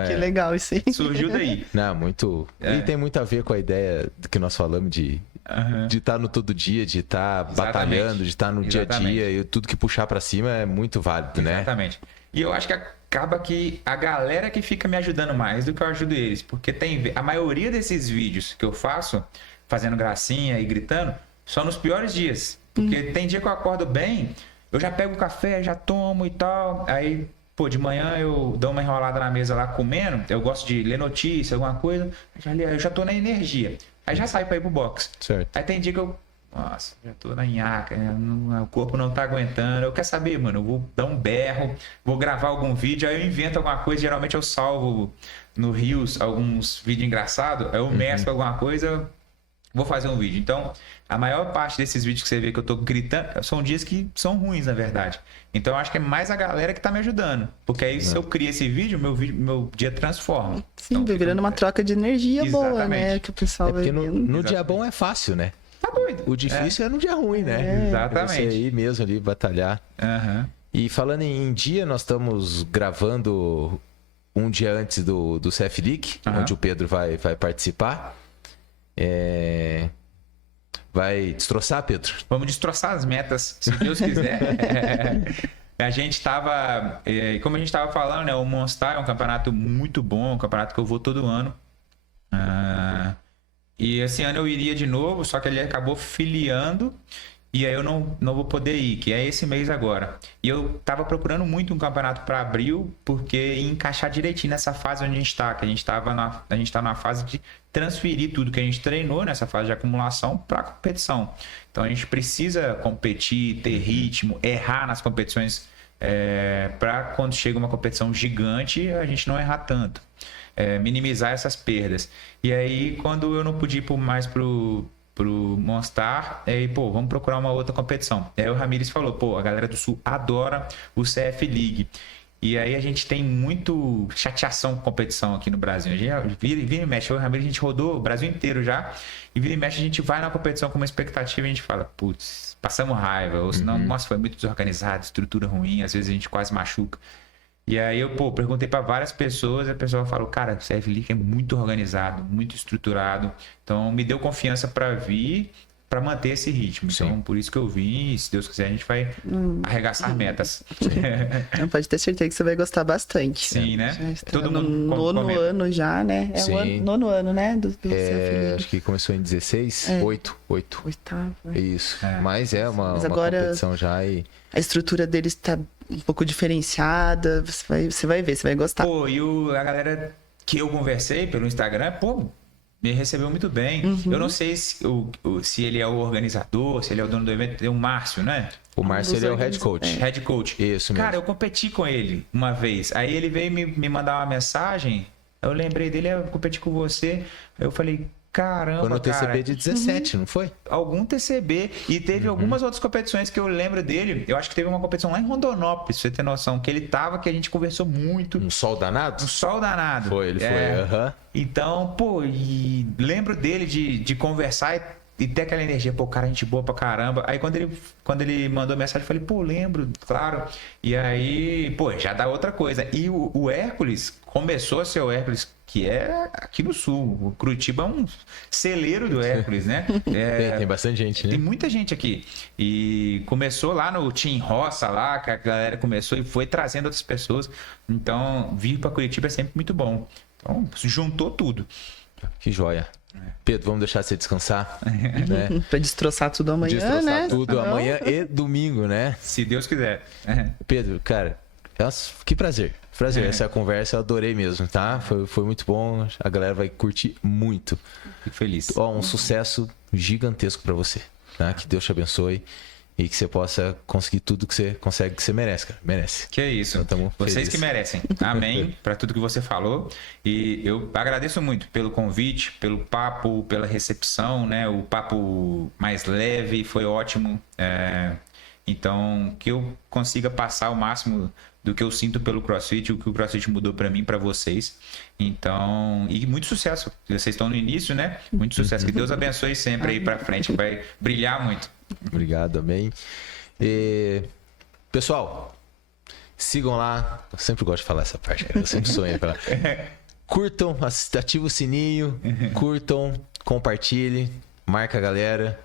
Que legal isso aí. Surgiu daí. Não, muito. E tem muito a ver com a ideia do que nós falamos de estar no todo dia, de estar batalhando, de estar no dia a dia. E tudo que puxar pra cima é muito válido, né? Exatamente. E eu acho que acaba que a galera que fica me ajudando mais do que eu ajudo eles. Porque a maioria desses vídeos que eu faço, fazendo gracinha e gritando, são nos piores dias. Porque tem dia que eu acordo bem... Eu já pego o café, já tomo e tal. Aí, pô, de manhã eu dou uma enrolada na mesa lá comendo. Eu gosto de ler notícia, alguma coisa. Eu já tô na energia. Aí já saio pra ir pro box. Certo. Aí tem dia que nossa, já tô na nhaca, o corpo não tá aguentando. Eu quero saber, mano, eu vou dar um berro, vou gravar algum vídeo, aí eu invento alguma coisa. Geralmente eu salvo no Reels alguns vídeos engraçados. Aí eu mesclo alguma coisa, vou fazer um vídeo. Então... A maior parte desses vídeos que você vê que eu tô gritando são dias que são ruins, na verdade. Então eu acho que é mais a galera que tá me ajudando. Porque aí se eu crio esse vídeo, meu dia transforma. Sim, então, virando uma troca de energia boa, né? Que o pessoal vai porque no dia bom é fácil, né? Tá doido. O difícil é no dia ruim, né? Exatamente. Você ir mesmo ali, batalhar. E falando em dia, nós estamos gravando um dia antes do CF League, onde o Pedro vai participar. Vai destroçar, Pedro? Vamos destroçar as metas, se Deus quiser. A gente tava... Como a gente tava falando, né? O Monstar é um campeonato muito bom, um campeonato que eu vou todo ano. E esse ano eu iria de novo, só que ele acabou filiando. E aí eu não vou poder ir, que é esse mês agora. E eu tava procurando muito um campeonato para abril, porque ia encaixar direitinho nessa fase onde a gente tá. Que a gente tá na fase de transferir tudo que a gente treinou nessa fase de acumulação para competição. Então a gente precisa competir, ter ritmo, errar nas competições, para quando chega uma competição gigante, a gente não errar tanto. Minimizar essas perdas. E aí, quando eu não pude ir mais pro Monstar, vamos procurar uma outra competição. Aí o Ramires falou, a galera do Sul adora o CF League. E aí a gente tem muito chateação com competição aqui no Brasil. A gente vira e mexe. Eu e o Ramires, a gente rodou o Brasil inteiro já. E vira e mexe, a gente vai na competição com uma expectativa e a gente fala, putz, passamos raiva. Ou senão, nossa, foi muito desorganizado, estrutura ruim. Às vezes a gente quase machuca. E aí eu, perguntei para várias pessoas e a pessoa falou, cara, o CF League é muito organizado, muito estruturado. Então me deu confiança para vir para manter esse ritmo. Sim. Então, por isso que eu vim e, se Deus quiser, a gente vai arregaçar metas. Não, pode ter certeza que você vai gostar bastante. Sim, né? Já está Todo no mundo nono ano já, né? É Sim. o nono ano, né? Do seu filho. Acho que começou em 16, 8. Oitavo. Isso. Mas é uma agora- competição já e... A estrutura deles tá um pouco diferenciada. Você vai ver, você vai gostar. Pô, e a galera que eu conversei pelo Instagram, pô, me recebeu muito bem. Eu não sei se ele é o organizador, se ele é o dono do evento. É o Márcio, né? O Márcio, ele é o head coach. Head coach. Isso mesmo. Cara, eu competi com ele uma vez. Aí ele veio me mandar uma mensagem. Eu lembrei dele, eu competi com você. Aí eu falei, caramba, Foi no TCB cara. de 17, não foi? Algum TCB. E teve algumas outras competições que eu lembro dele. Eu acho que teve uma competição lá em Rondonópolis, pra você ter noção, que ele tava, que a gente conversou muito. Um sol danado? Um sol danado. Foi, ele foi. Aham. Então, pô, e lembro dele de conversar e ter aquela energia, pô, cara, gente boa pra caramba. Aí quando ele mandou mensagem, eu falei, pô, lembro, claro. E aí, pô, já dá outra coisa. E o Hércules começou a ser o Hércules, que é aqui no sul. O Curitiba é um celeiro do Hércules, né? Tem bastante gente, né? Tem muita gente aqui. E começou lá no Team Roça, lá, que a galera começou e foi trazendo outras pessoas. Então, vir pra Curitiba é sempre muito bom. Então, juntou tudo. Que joia. Pedro, vamos deixar você descansar, né? Pra destroçar tudo amanhã, Destroçar né? tudo Não. amanhã e domingo, né? Se Deus quiser. Pedro, cara, que prazer. Prazer, essa conversa eu adorei mesmo, tá? Foi muito bom, a galera vai curtir muito. Fico feliz. Ó, um sucesso gigantesco pra você, tá? Que Deus te abençoe e que você possa conseguir tudo que você consegue, que você merece, cara. Merece. Que é isso. Então, tamo Vocês feliz. que merecem. Amém para tudo que você falou. E eu agradeço muito pelo convite, pelo papo, pela recepção, né? O papo mais leve foi ótimo. Então, que eu consiga passar o máximo do que eu sinto pelo CrossFit, o que o CrossFit mudou para mim, para vocês. Então, e muito sucesso. Vocês estão no início, né? Muito sucesso. Que Deus abençoe sempre aí para frente, vai brilhar muito. Obrigado, amém. Pessoal, sigam lá. Eu sempre gosto de falar essa parte, cara. Eu sempre sonho em falar. Curtam, ativem o sininho, curtam, compartilhem, marca a galera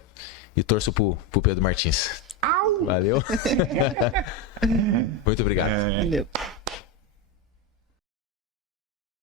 e torço pro Pedro Martins. Valeu. Muito obrigado. Valeu.